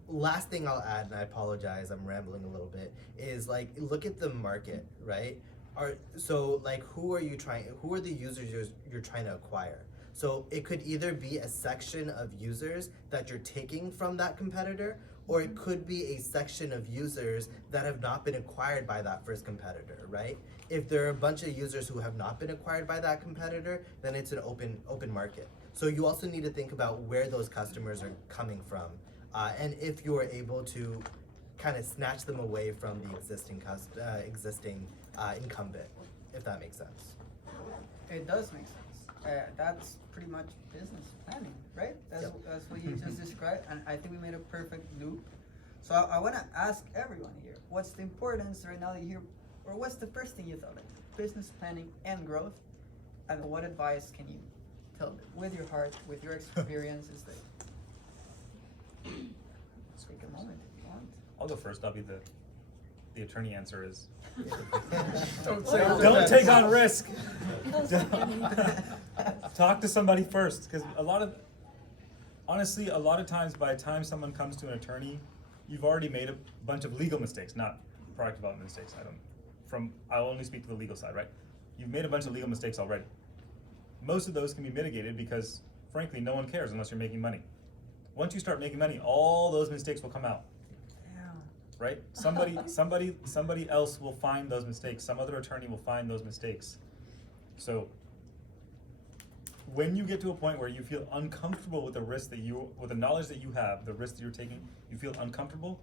last thing I'll add, and I apologize, I'm rambling a little bit, is like look at the market, right? So like who are the users you're trying to acquire? So it could either be a section of users that you're taking from that competitor, or it could be a section of users that have not been acquired by that first competitor, right? If there are a bunch of users who have not been acquired by that competitor, then it's an open market. So you also need to think about where those customers are coming from, and if you are able to kind of snatch them away from the existing incumbent, if that makes sense. It does make sense. That's pretty much business planning, right? That's what you just described, and I think we made a perfect loop. So I want to ask everyone here, what's the importance right now that you hear, or what's the first thing you thought of? Business planning and growth, and what advice can you tell them with your heart, with your experiences? Take a moment if you want. I'll go first. I'll be the attorney answer is Don't take on risk. Talk to somebody first, because honestly, a lot of times by the time someone comes to an attorney, you've already made a bunch of legal mistakes, not product development mistakes. I'll only speak to the legal side, right? You've made a bunch of legal mistakes already. Most of those can be mitigated because, frankly, no one cares unless you're making money. Once you start making money, all those mistakes will come out. Right? Somebody else will find those mistakes. Some other attorney will find those mistakes. So when you get to a point where you feel uncomfortable with the risk that with the knowledge that you have, the risk that you're taking, you feel uncomfortable,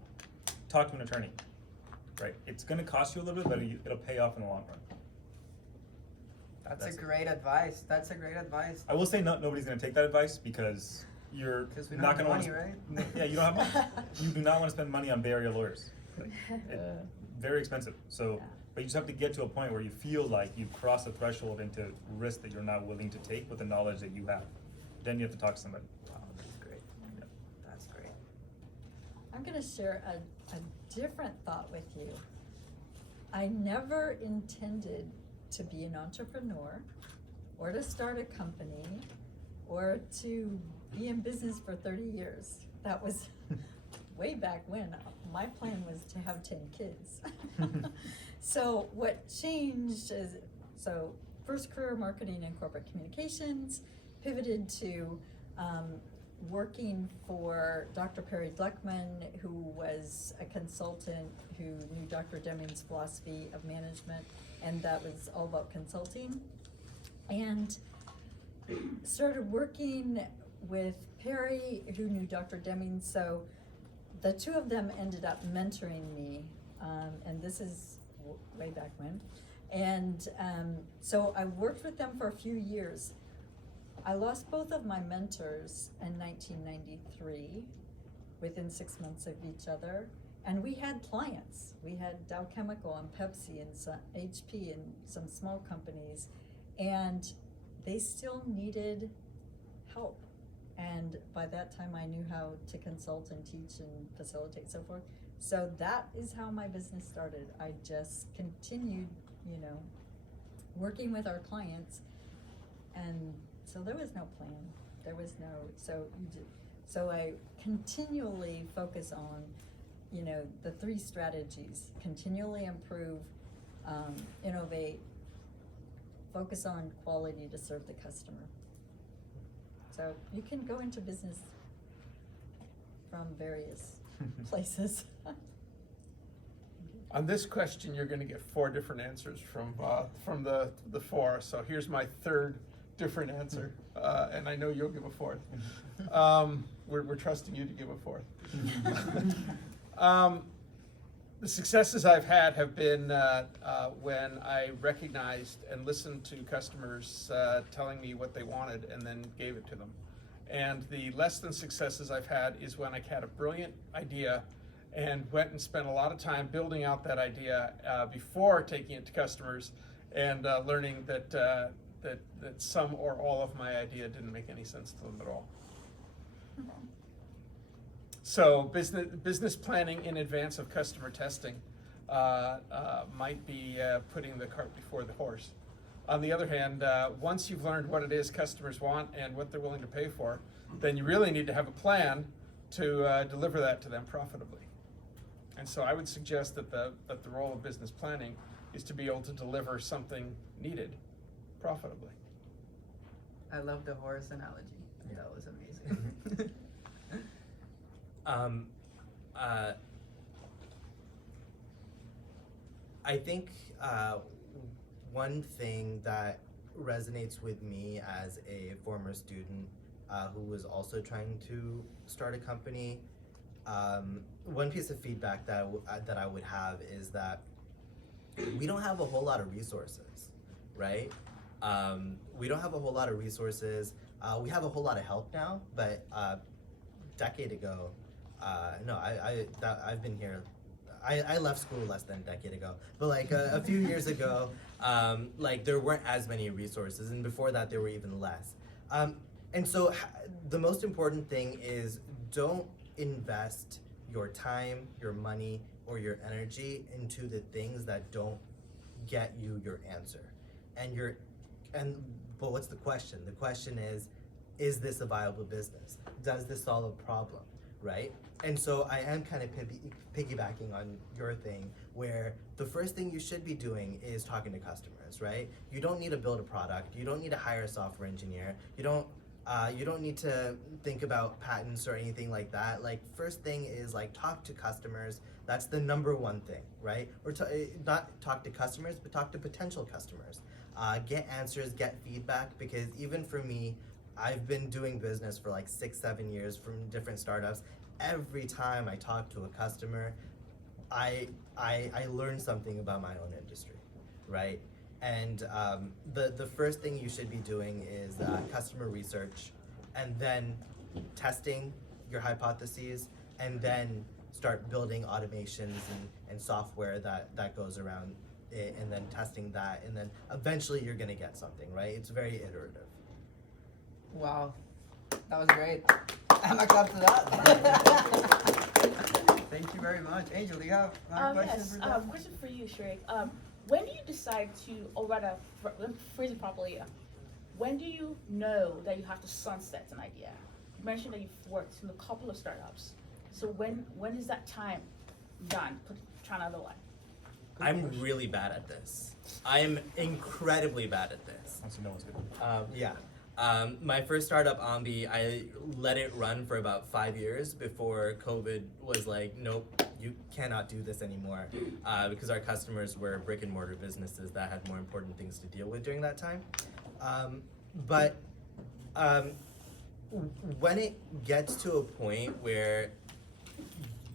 talk to an attorney, right? It's gonna cost you a little bit, but it'll pay off in the long run. That's a great advice. That's a great advice. I will say nobody's gonna take that advice because you're Because we not don't gonna have money, wanna, right? Yeah, you don't have money. You do not wanna spend money on Bay Area lawyers. Like, very expensive. So, but you just have to get to a point where you feel like you've crossed the threshold into risk that you're not willing to take with the knowledge that you have. Then you have to talk to somebody. Wow, that's great. Yeah. That's great. I'm gonna share a different thought with you. I never intended to be an entrepreneur or to start a company or to be in business for 30 years. That was way back when. My plan was to have 10 kids. So what changed is, first career marketing and corporate communications, pivoted to working for Dr. Perry Gluckman, who was a consultant who knew Dr. Deming's philosophy of management, and that was all about consulting. And started working with Perry, who knew Dr. Deming, so the two of them ended up mentoring me, and this is way back when. And so I worked with them for a few years. I lost both of my mentors in 1993, within 6 months of each other. And we had clients. We had Dow Chemical and Pepsi and some HP and some small companies. And they still needed help. And by that time I knew how to consult and teach and facilitate, so forth. So that is how my business started. I just continued, working with our clients. And so there was no plan. There was no, so I continually focus on, the 3 strategies: continually improve, innovate, focus on quality to serve the customer. So you can go into business from various places. On this question, you're going to get 4 different answers from the 4. So here's my 3rd different answer, and I know you'll give a 4th. We're trusting you to give a 4th. The successes I've had have been when I recognized and listened to customers telling me what they wanted and then gave it to them. And the less than successes I've had is when I had a brilliant idea and went and spent a lot of time building out that idea before taking it to customers and learning that some or all of my idea didn't make any sense to them at all. So business planning in advance of customer testing might be putting the cart before the horse. On the other hand, once you've learned what it is customers want and what they're willing to pay for, then you really need to have a plan to deliver that to them profitably. And so I would suggest that the role of business planning is to be able to deliver something needed profitably. I love the horse analogy. That was amazing. I think one thing that resonates with me as a former student who was also trying to start a company, one piece of feedback that I would have is that we don't have a whole lot of resources, right? We don't have a whole lot of resources. We have a whole lot of help now, but decade ago, no, I've been here. I left school less than a decade ago, but like a few years ago, like there weren't as many resources, and before that there were even less. And so the most important thing is don't invest your time, your money, or your energy into the things that don't get you your answer. But what's the question? The question is this a viable business? Does this solve a problem, right? And so I am kind of piggybacking on your thing, where the first thing you should be doing is talking to customers, right? You don't need to build a product. You don't need to hire a software engineer. You don't need to think about patents or anything like that. Like, first thing is like talk to customers. That's the number one thing, right? Or not talk to customers, but talk to potential customers. get answers, get feedback, because even for me, I've been doing business for like 6-7 years from different startups. Every time I talk to a customer, I learn something about my own industry, right? And the first thing you should be doing is customer research, and then testing your hypotheses, and then start building automations and software that goes around it, and then testing that, and then eventually you're gonna get something, right? It's very iterative. Wow, that was great. I'm a clap to that. Thank you very much. Angel, do you have another question Yes, for that? question for you, Shrek. When do you decide to, or rather, let me phrase it properly, when do you know that you have to sunset an idea? You mentioned that you've worked in a couple of startups. So when is that time done? Try another one. I'm really bad at this. I'm incredibly bad at this. Once you know what's good. Yeah. My first startup, Ambi, I let it run for about 5 years before COVID was like, nope, you cannot do this anymore, because our customers were brick and mortar businesses that had more important things to deal with during that time. But when it gets to a point where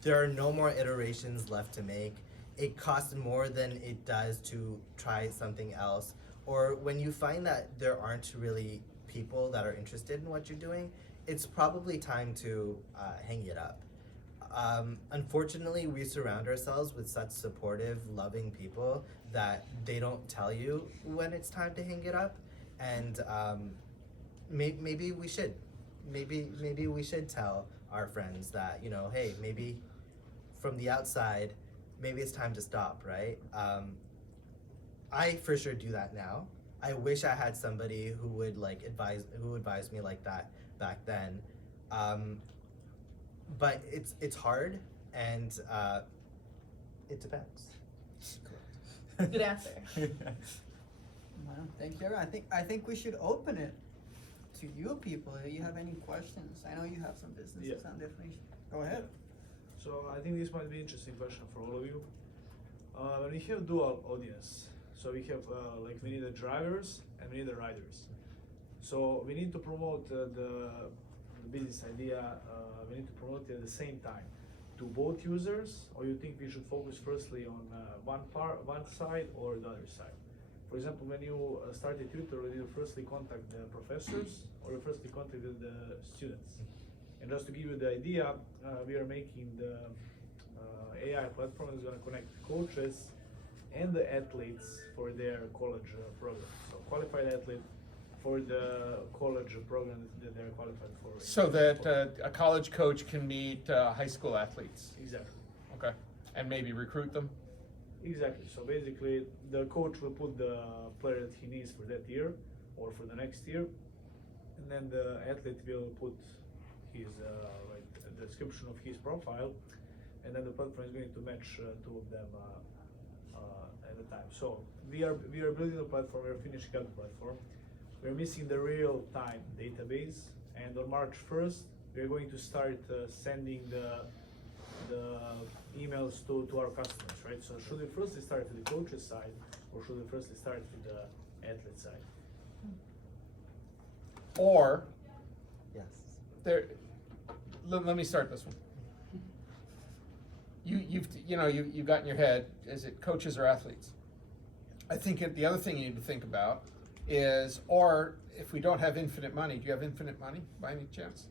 there are no more iterations left to make, it costs more than it does to try something else, or when you find that there aren't really people that are interested in what you're doing, it's probably time to hang it up. Unfortunately, we surround ourselves with such supportive, loving people that they don't tell you when it's time to hang it up, and maybe we should. Maybe we should tell our friends that, you know, hey, maybe from the outside, maybe it's time to stop, right? I for sure do that now. I wish I had somebody who would advise me like that back then. But it's hard, and it depends. Good answer. Well, thank you. I think we should open it to you people. If you have any questions, I know you have some businesses. Yeah. And definitely go ahead. So I think this might be an interesting question for all of you. When we have dual audience, so we have we need the drivers and we need the riders. So we need to promote the business idea. We need to promote it at the same time to both users, or you think we should focus firstly on one side or the other side? For example, when you start a tutor, you firstly contact the professors or you firstly contact the students. And just to give you the idea, we are making the AI platform is going to connect coaches and the athletes for their college program. So qualified athlete for the college program that they're qualified for. So that a college coach can meet high school athletes. Exactly. Okay. And maybe recruit them? Exactly. So basically, the coach will put the player that he needs for that year or for the next year, and then the athlete will put his the description of his profile, and then the platform is going to match two of them at a time. So we are building the platform. We are finishing up the platform. We are missing the real-time database, and on March 1st, we are going to start sending the emails to our customers, right? So should we firstly start with the coach's side, or should we firstly start with the athlete side? Or Yes. let me start this one. You've got in your head, is it coaches or athletes? I think the other thing you need to think about is, or if we don't have infinite money, do you have infinite money by any chance?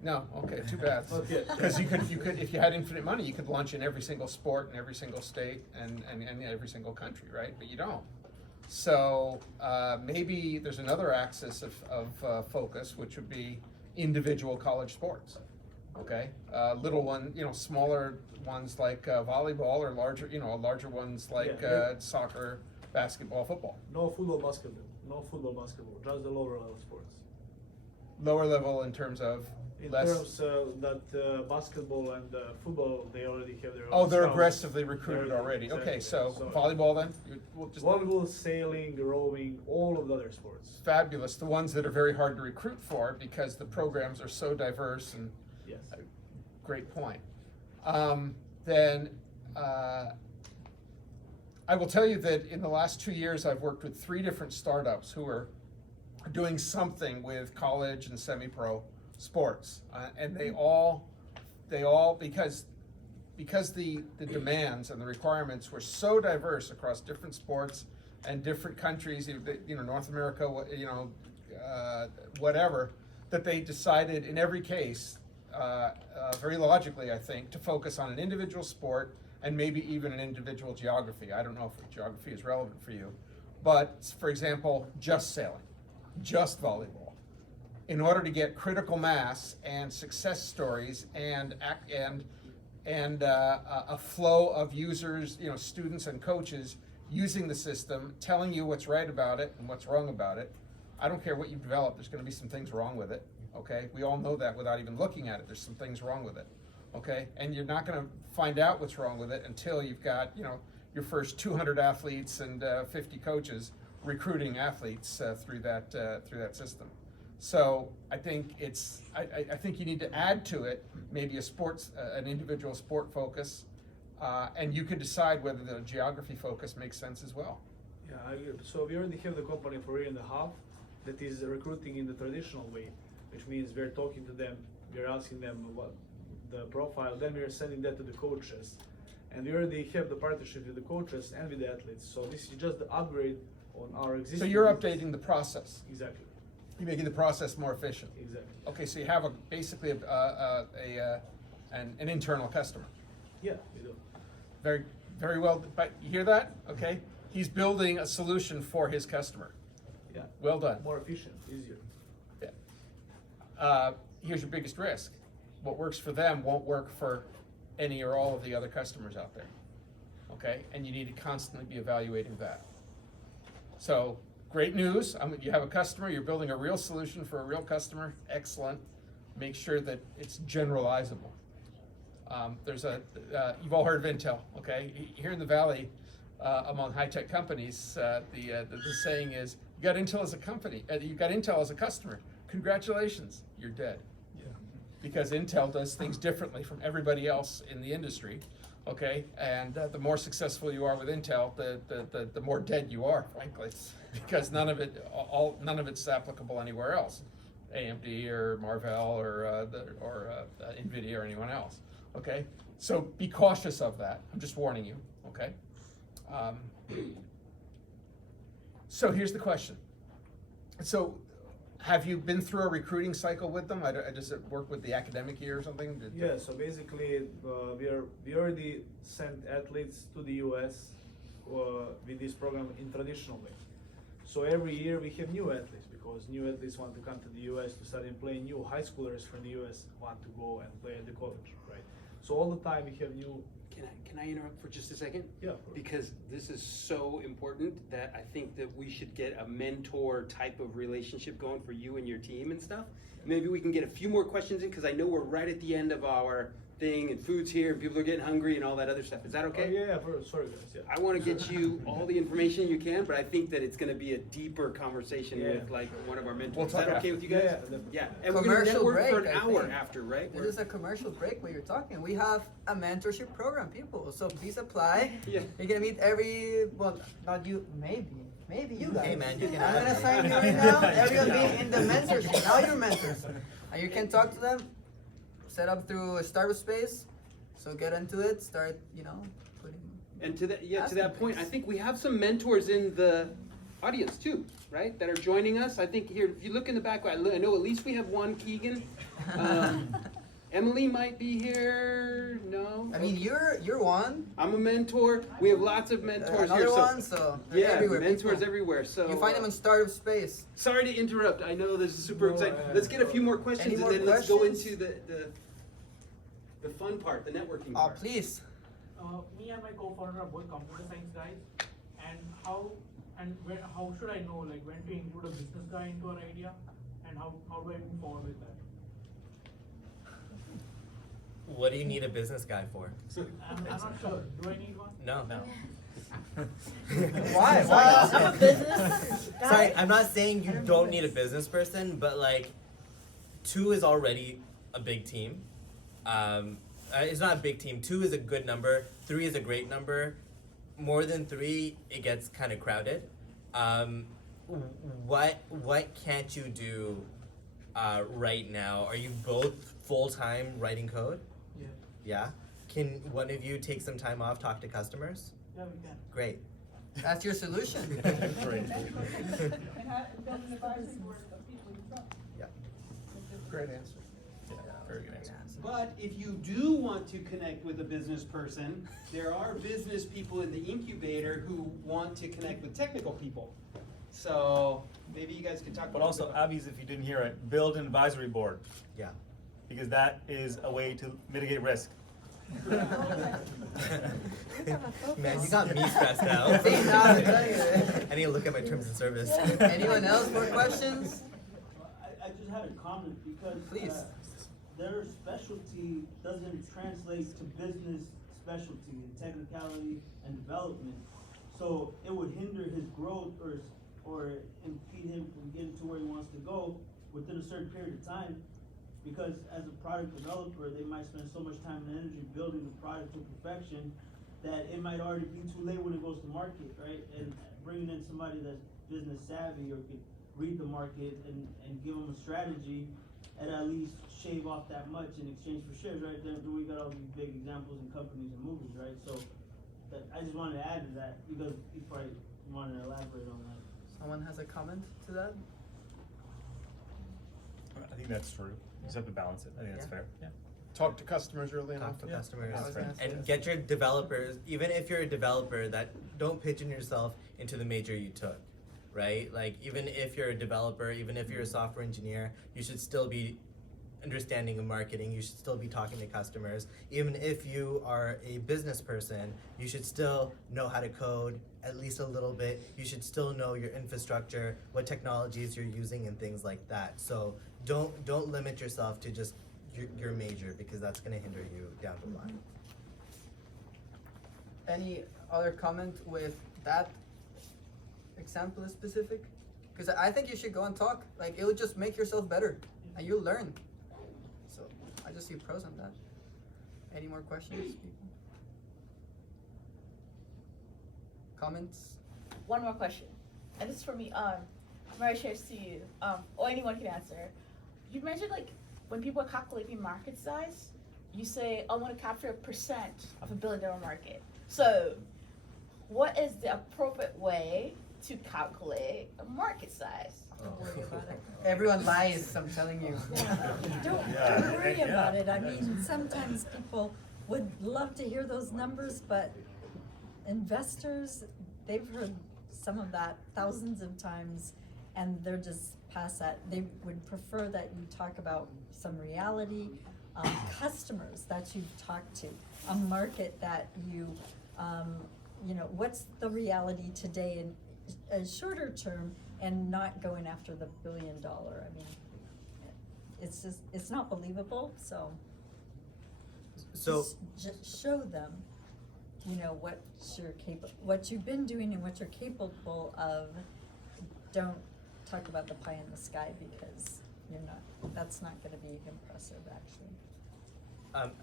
No, okay, too bad. Because you could, if you had infinite money, you could launch in every single sport in every single state and every single country, right? But you don't. So maybe there's another axis of focus, which would be individual college sports. Okay, little one, smaller ones like volleyball, or larger ones like soccer, basketball, football. No football, basketball. No football, basketball. Just the lower level sports. Lower level in terms of In less. terms that basketball and football, they already have their own. Oh, they're scouts. aggressively recruited They're- already. Okay, exactly. so volleyball then? We'll just Volleyball, sailing, rowing, all of the other sports. fabulous. The ones that are very hard to recruit for because the programs are so diverse and Yes. great point. Then I will tell you that in the last 2 years, I've worked with 3 different startups who are doing something with college and semi-pro sports, and they all because the demands and the requirements were so diverse across different sports and different countries, North America, whatever, that they decided in every case, very logically, I think, to focus on an individual sport and maybe even an individual geography. I don't know if geography is relevant for you, but for example, just sailing, just volleyball. In order to get critical mass and success stories and a flow of users, students and coaches using the system, telling you what's right about it and what's wrong about it. I don't care what you develop, there's going to be some things wrong with it, okay? We all know that without even looking at it, there's some things wrong with it, okay? And you're not going to find out what's wrong with it until you've got, your first 200 athletes and 50 coaches recruiting athletes through that system. So I think I think you need to add to it maybe an individual sport focus, and you can decide whether the geography focus makes sense as well. Yeah, I agree. So we already have the company for a year and a half that is recruiting in the traditional way, which means we're talking to them, we're asking them what the profile, then we're sending that to the coaches. And we already have the partnership with the coaches and with the athletes. So this is just the upgrade on our existing. So you're business. updating the process. Exactly. You're making the process more efficient. Exactly. Okay, so you have basically an internal customer. Yeah, we do. Very, very well. But you hear that? Okay, he's building a solution for his customer. Yeah. Well done. More efficient, easier. Yeah. Here's your biggest risk. What works for them won't work for any or all of the other customers out there. Okay, and you need to constantly be evaluating that. So, great news. You have a customer, you're building a real solution for a real customer. Excellent. Make sure that it's generalizable. You've all heard of Intel, okay? Here in the Valley, among high-tech companies, the saying is, you got Intel as a company, you got Intel as a customer. Congratulations, you're dead. Yeah. Because Intel does things differently from everybody else in the industry, okay? And the more successful you are with Intel, the more dead you are, frankly, because none of it's applicable anywhere else, AMD or Marvell or NVIDIA or anyone else, okay? So be cautious of that. I'm just warning you, okay? So here's the question. So have you been through a recruiting cycle with them? Does it work with the academic year or something? Yeah, so basically we already sent athletes to the US with this program in traditional way. So every year we have new athletes because new athletes want to come to the US to study and play. New high schoolers from the US want to go and play at the college, right? So all the time we have new. Can I interrupt for just a second? Yeah, of course. Because this is so important that I think that we should get a mentor type of relationship going for you and your team and stuff. Maybe we can get a few more questions in because I know we're right at the end of our thing and food's here and people are getting hungry and all that other stuff. Is that okay? Oh, yeah, sorry guys. Yeah. I want to get you all the information you can, but I think that it's going to be a deeper conversation Yeah. with like one of our mentors. We'll Is that talk okay after. with you guys? Yeah, definitely. Yeah. And we're going to Commercial network for an break, I hour think. after, right? This is a commercial break where you're talking. We have a mentorship program, people. So please apply. Yeah. You're gonna meet not you, maybe you guys. Hey, man, you can I'm have gonna me. sign you right now. Everyone being in the mentorship. Now you're mentors. And you can talk to them, set up through a startup space. So get into it, start, putting. And to that, to Asking that point, I things. think we have some mentors in the audience too, right? That are joining us. I think here, if you look in the back, I know at least we have one, Keegan. Emily might be here. No. I mean, you're one. I'm a mentor. We have lots of mentors Another here. one, so they're Yeah, everywhere. mentors people. everywhere. So You find them in startup space. Sorry to interrupt. I know this is super No, exciting. Let's get a few more questions Any and more then let's go questions? into the fun part, the networking Oh, part. please. Me and my co-founder are both computer science guys, and how should I know like when to include a business guy into our idea, and how do I move forward with that? What do you need a business guy for? I'm not sure. Do I need one? No. Why? I'm a business guy. Sorry, I'm not saying you don't need a business person, but like, 2 is already a big team. It's not a big team. 2 is a good number. 3 is a great number. more than 3, it gets kind of crowded. What can't you do right now? Are you both full-time writing code? Yeah. Yeah? Can one of you take some time off, talk to customers? Yeah, we can. Great. That's your solution. Great. And build an advisory board of people you trust. Yeah. Great answer. Yeah, very good answer. But if you do want to connect with a business person, there are business people in the incubator who want to connect with technical people. So maybe you guys could talk But about also, that. Abby's, if you didn't hear it, build an advisory board, Yeah. because that is a way to mitigate risk. Man, you got me stressed out. See, now I'm telling you. I need to look at my terms of service. Anyone else, more questions? I just had a comment because Please. Their specialty doesn't translate to business specialty and technicality and development. So it would hinder his growth or impede him from getting to where he wants to go within a certain period of time. Because as a product developer, they might spend so much time and energy building the product to perfection that it might already be too late when it goes to market, right? And bringing in somebody that's business savvy or could read the market and give them a strategy and at least shave off that much in exchange for shares, right? Then we got all these big examples in companies and movies, right? So that, I just wanted to add to that because you probably wanted to elaborate on that. Someone has a comment to that? I think that's true. You just have to balance it. I think that's Yeah. fair. Yeah. Talk to customers early enough. Talk to customers I was gonna say and that. get your developers, even if you're a developer, that don't pigeon yourself into the major you took, right? Like even if you're a developer, even if you're a software engineer, you should still be understanding of marketing, you should still be talking to customers. Even if you are a business person, you should still know how to code at least a little bit. You should still know your infrastructure, what technologies you're using and things like that. So don't limit yourself to just your major, because that's gonna hinder you down the line. Any other comment with that example is specific? Because I think you should go and talk. Like, it'll just make yourself better and you'll learn. So I just see pros on that. Any more questions, people? Comments? One more question, and this is for me. Mary shares to you, or anyone can answer. You mentioned like when people are calculating market size, you say, I want to capture 1% of $1 billion market. So, what is the appropriate way to calculate a market size? Don't worry about it. Everyone lies, I'm telling you. Don't Yeah, worry yeah. about it. I mean, sometimes people would love to hear those numbers, but investors, they've heard some of that thousands of times, and they're just past that. They would prefer that you talk about some reality, customers that you've talked to, a market that you know, what's the reality today in a shorter term, and not going after the $1 billion. I mean, it's just, it's not believable, so. So Just show them, you know, what what you've been doing and what you're capable of. Don't talk about the pie in the sky, because that's not gonna be impressive, actually.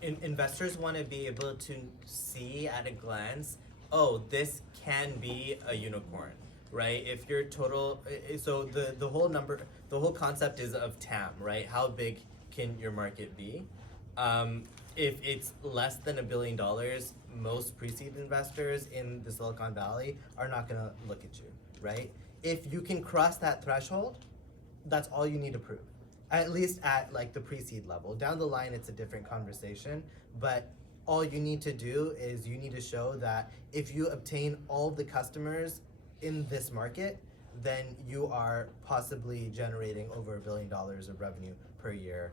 investors want to be able to see at a glance, oh, this can be a unicorn, right? If your total, so the whole concept is of TAM, right? How big can your market be? If it's less than $1 billion, most pre-seed investors in the Silicon Valley are not gonna look at you, right? If you can cross that threshold, that's all you need to prove. At least at like the pre-seed level. Down the line, it's a different conversation, but all you need to do is you need to show that if you obtain all the customers in this market, then you are possibly generating over $1 billion of revenue per year,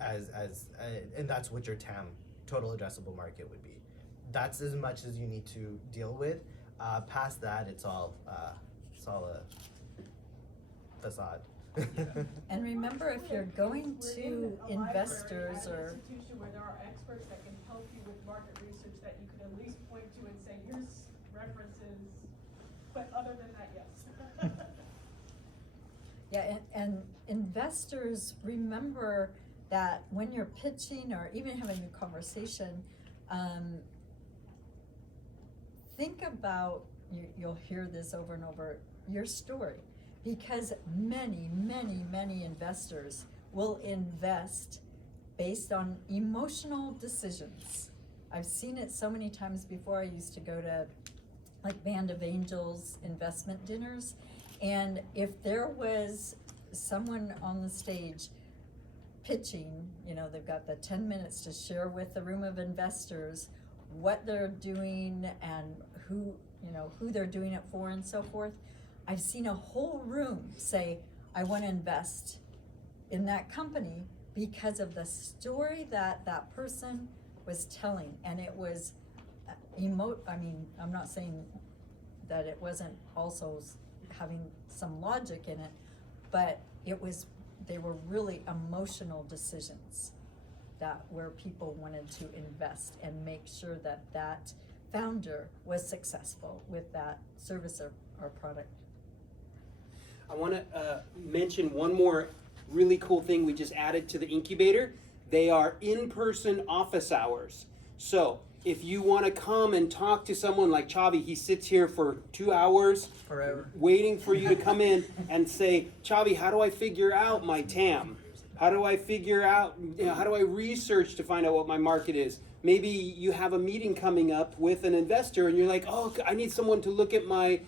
and that's what your TAM, total addressable market, would be. That's as much as you need to deal with. Past that, it's all a facade. And remember, if you're going to investors or. Institution where there are experts that can help you with market research that you could at least point to and say, here's references, but other than that, yes. Yeah, and investors, remember that when you're pitching or even having a conversation, think about, you'll hear this over and over, your story. Because many, many, many investors will invest based on emotional decisions. I've seen it so many times before. I used to go to like Band of Angels investment dinners, and if there was someone on the stage pitching, you know, they've got the 10 minutes to share with the room of investors what they're doing and who, you know, who they're doing it for and so forth. I've seen a whole room say, I want to invest in that company because of the story that that person was telling. And it was I mean, I'm not saying that it wasn't also having some logic in it, but they were really emotional decisions where people wanted to invest and make sure that that founder was successful with that service or product. I want to mention one more really cool thing we just added to the incubator. They are in-person office hours. So if you want to come and talk to someone like Chavi, he sits here for 2 hours Forever. waiting for you to come in and say, Chavi, how do I figure out my TAM? How do I figure out, you know, how do I research to find out what my market is? Maybe you have a meeting coming up with an investor and you're like, oh, I need someone to look at my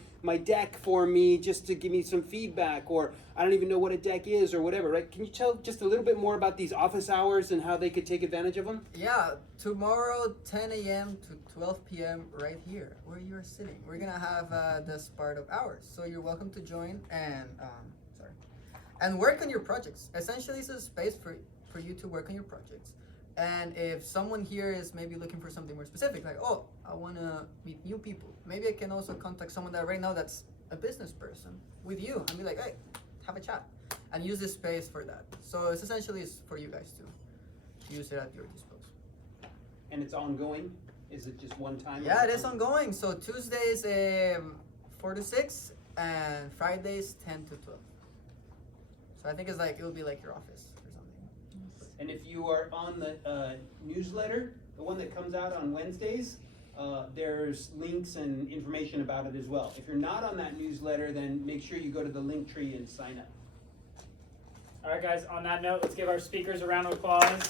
deck for me just to give me some feedback, or I don't even know what a deck is or whatever, right? Can you tell just a little bit more about these office hours and how they could take advantage of them? Yeah, tomorrow 10 a.m. to 12 p.m. right here where you're sitting. We're gonna have the SpartUp hours, so you're welcome to join and work on your projects. Essentially, it's a space for you to work on your projects. And if someone here is maybe looking for something more specific, like, oh, I want to meet new people, maybe I can also contact someone that right now that's a business person with you and be like, hey, have a chat and use this space for that. So it's essentially for you guys to use it at your disposal. And it's ongoing? Is it just one time? Yeah, it is ongoing. So Tuesdays 4 to 6 and Fridays 10 to 12. So I think it's like, it will be like your office or something. And if you are on the newsletter, the one that comes out on Wednesdays, there's links and information about it as well. If you're not on that newsletter, then make sure you go to the link tree and sign up. All right, guys, on that note, let's give our speakers a round of applause.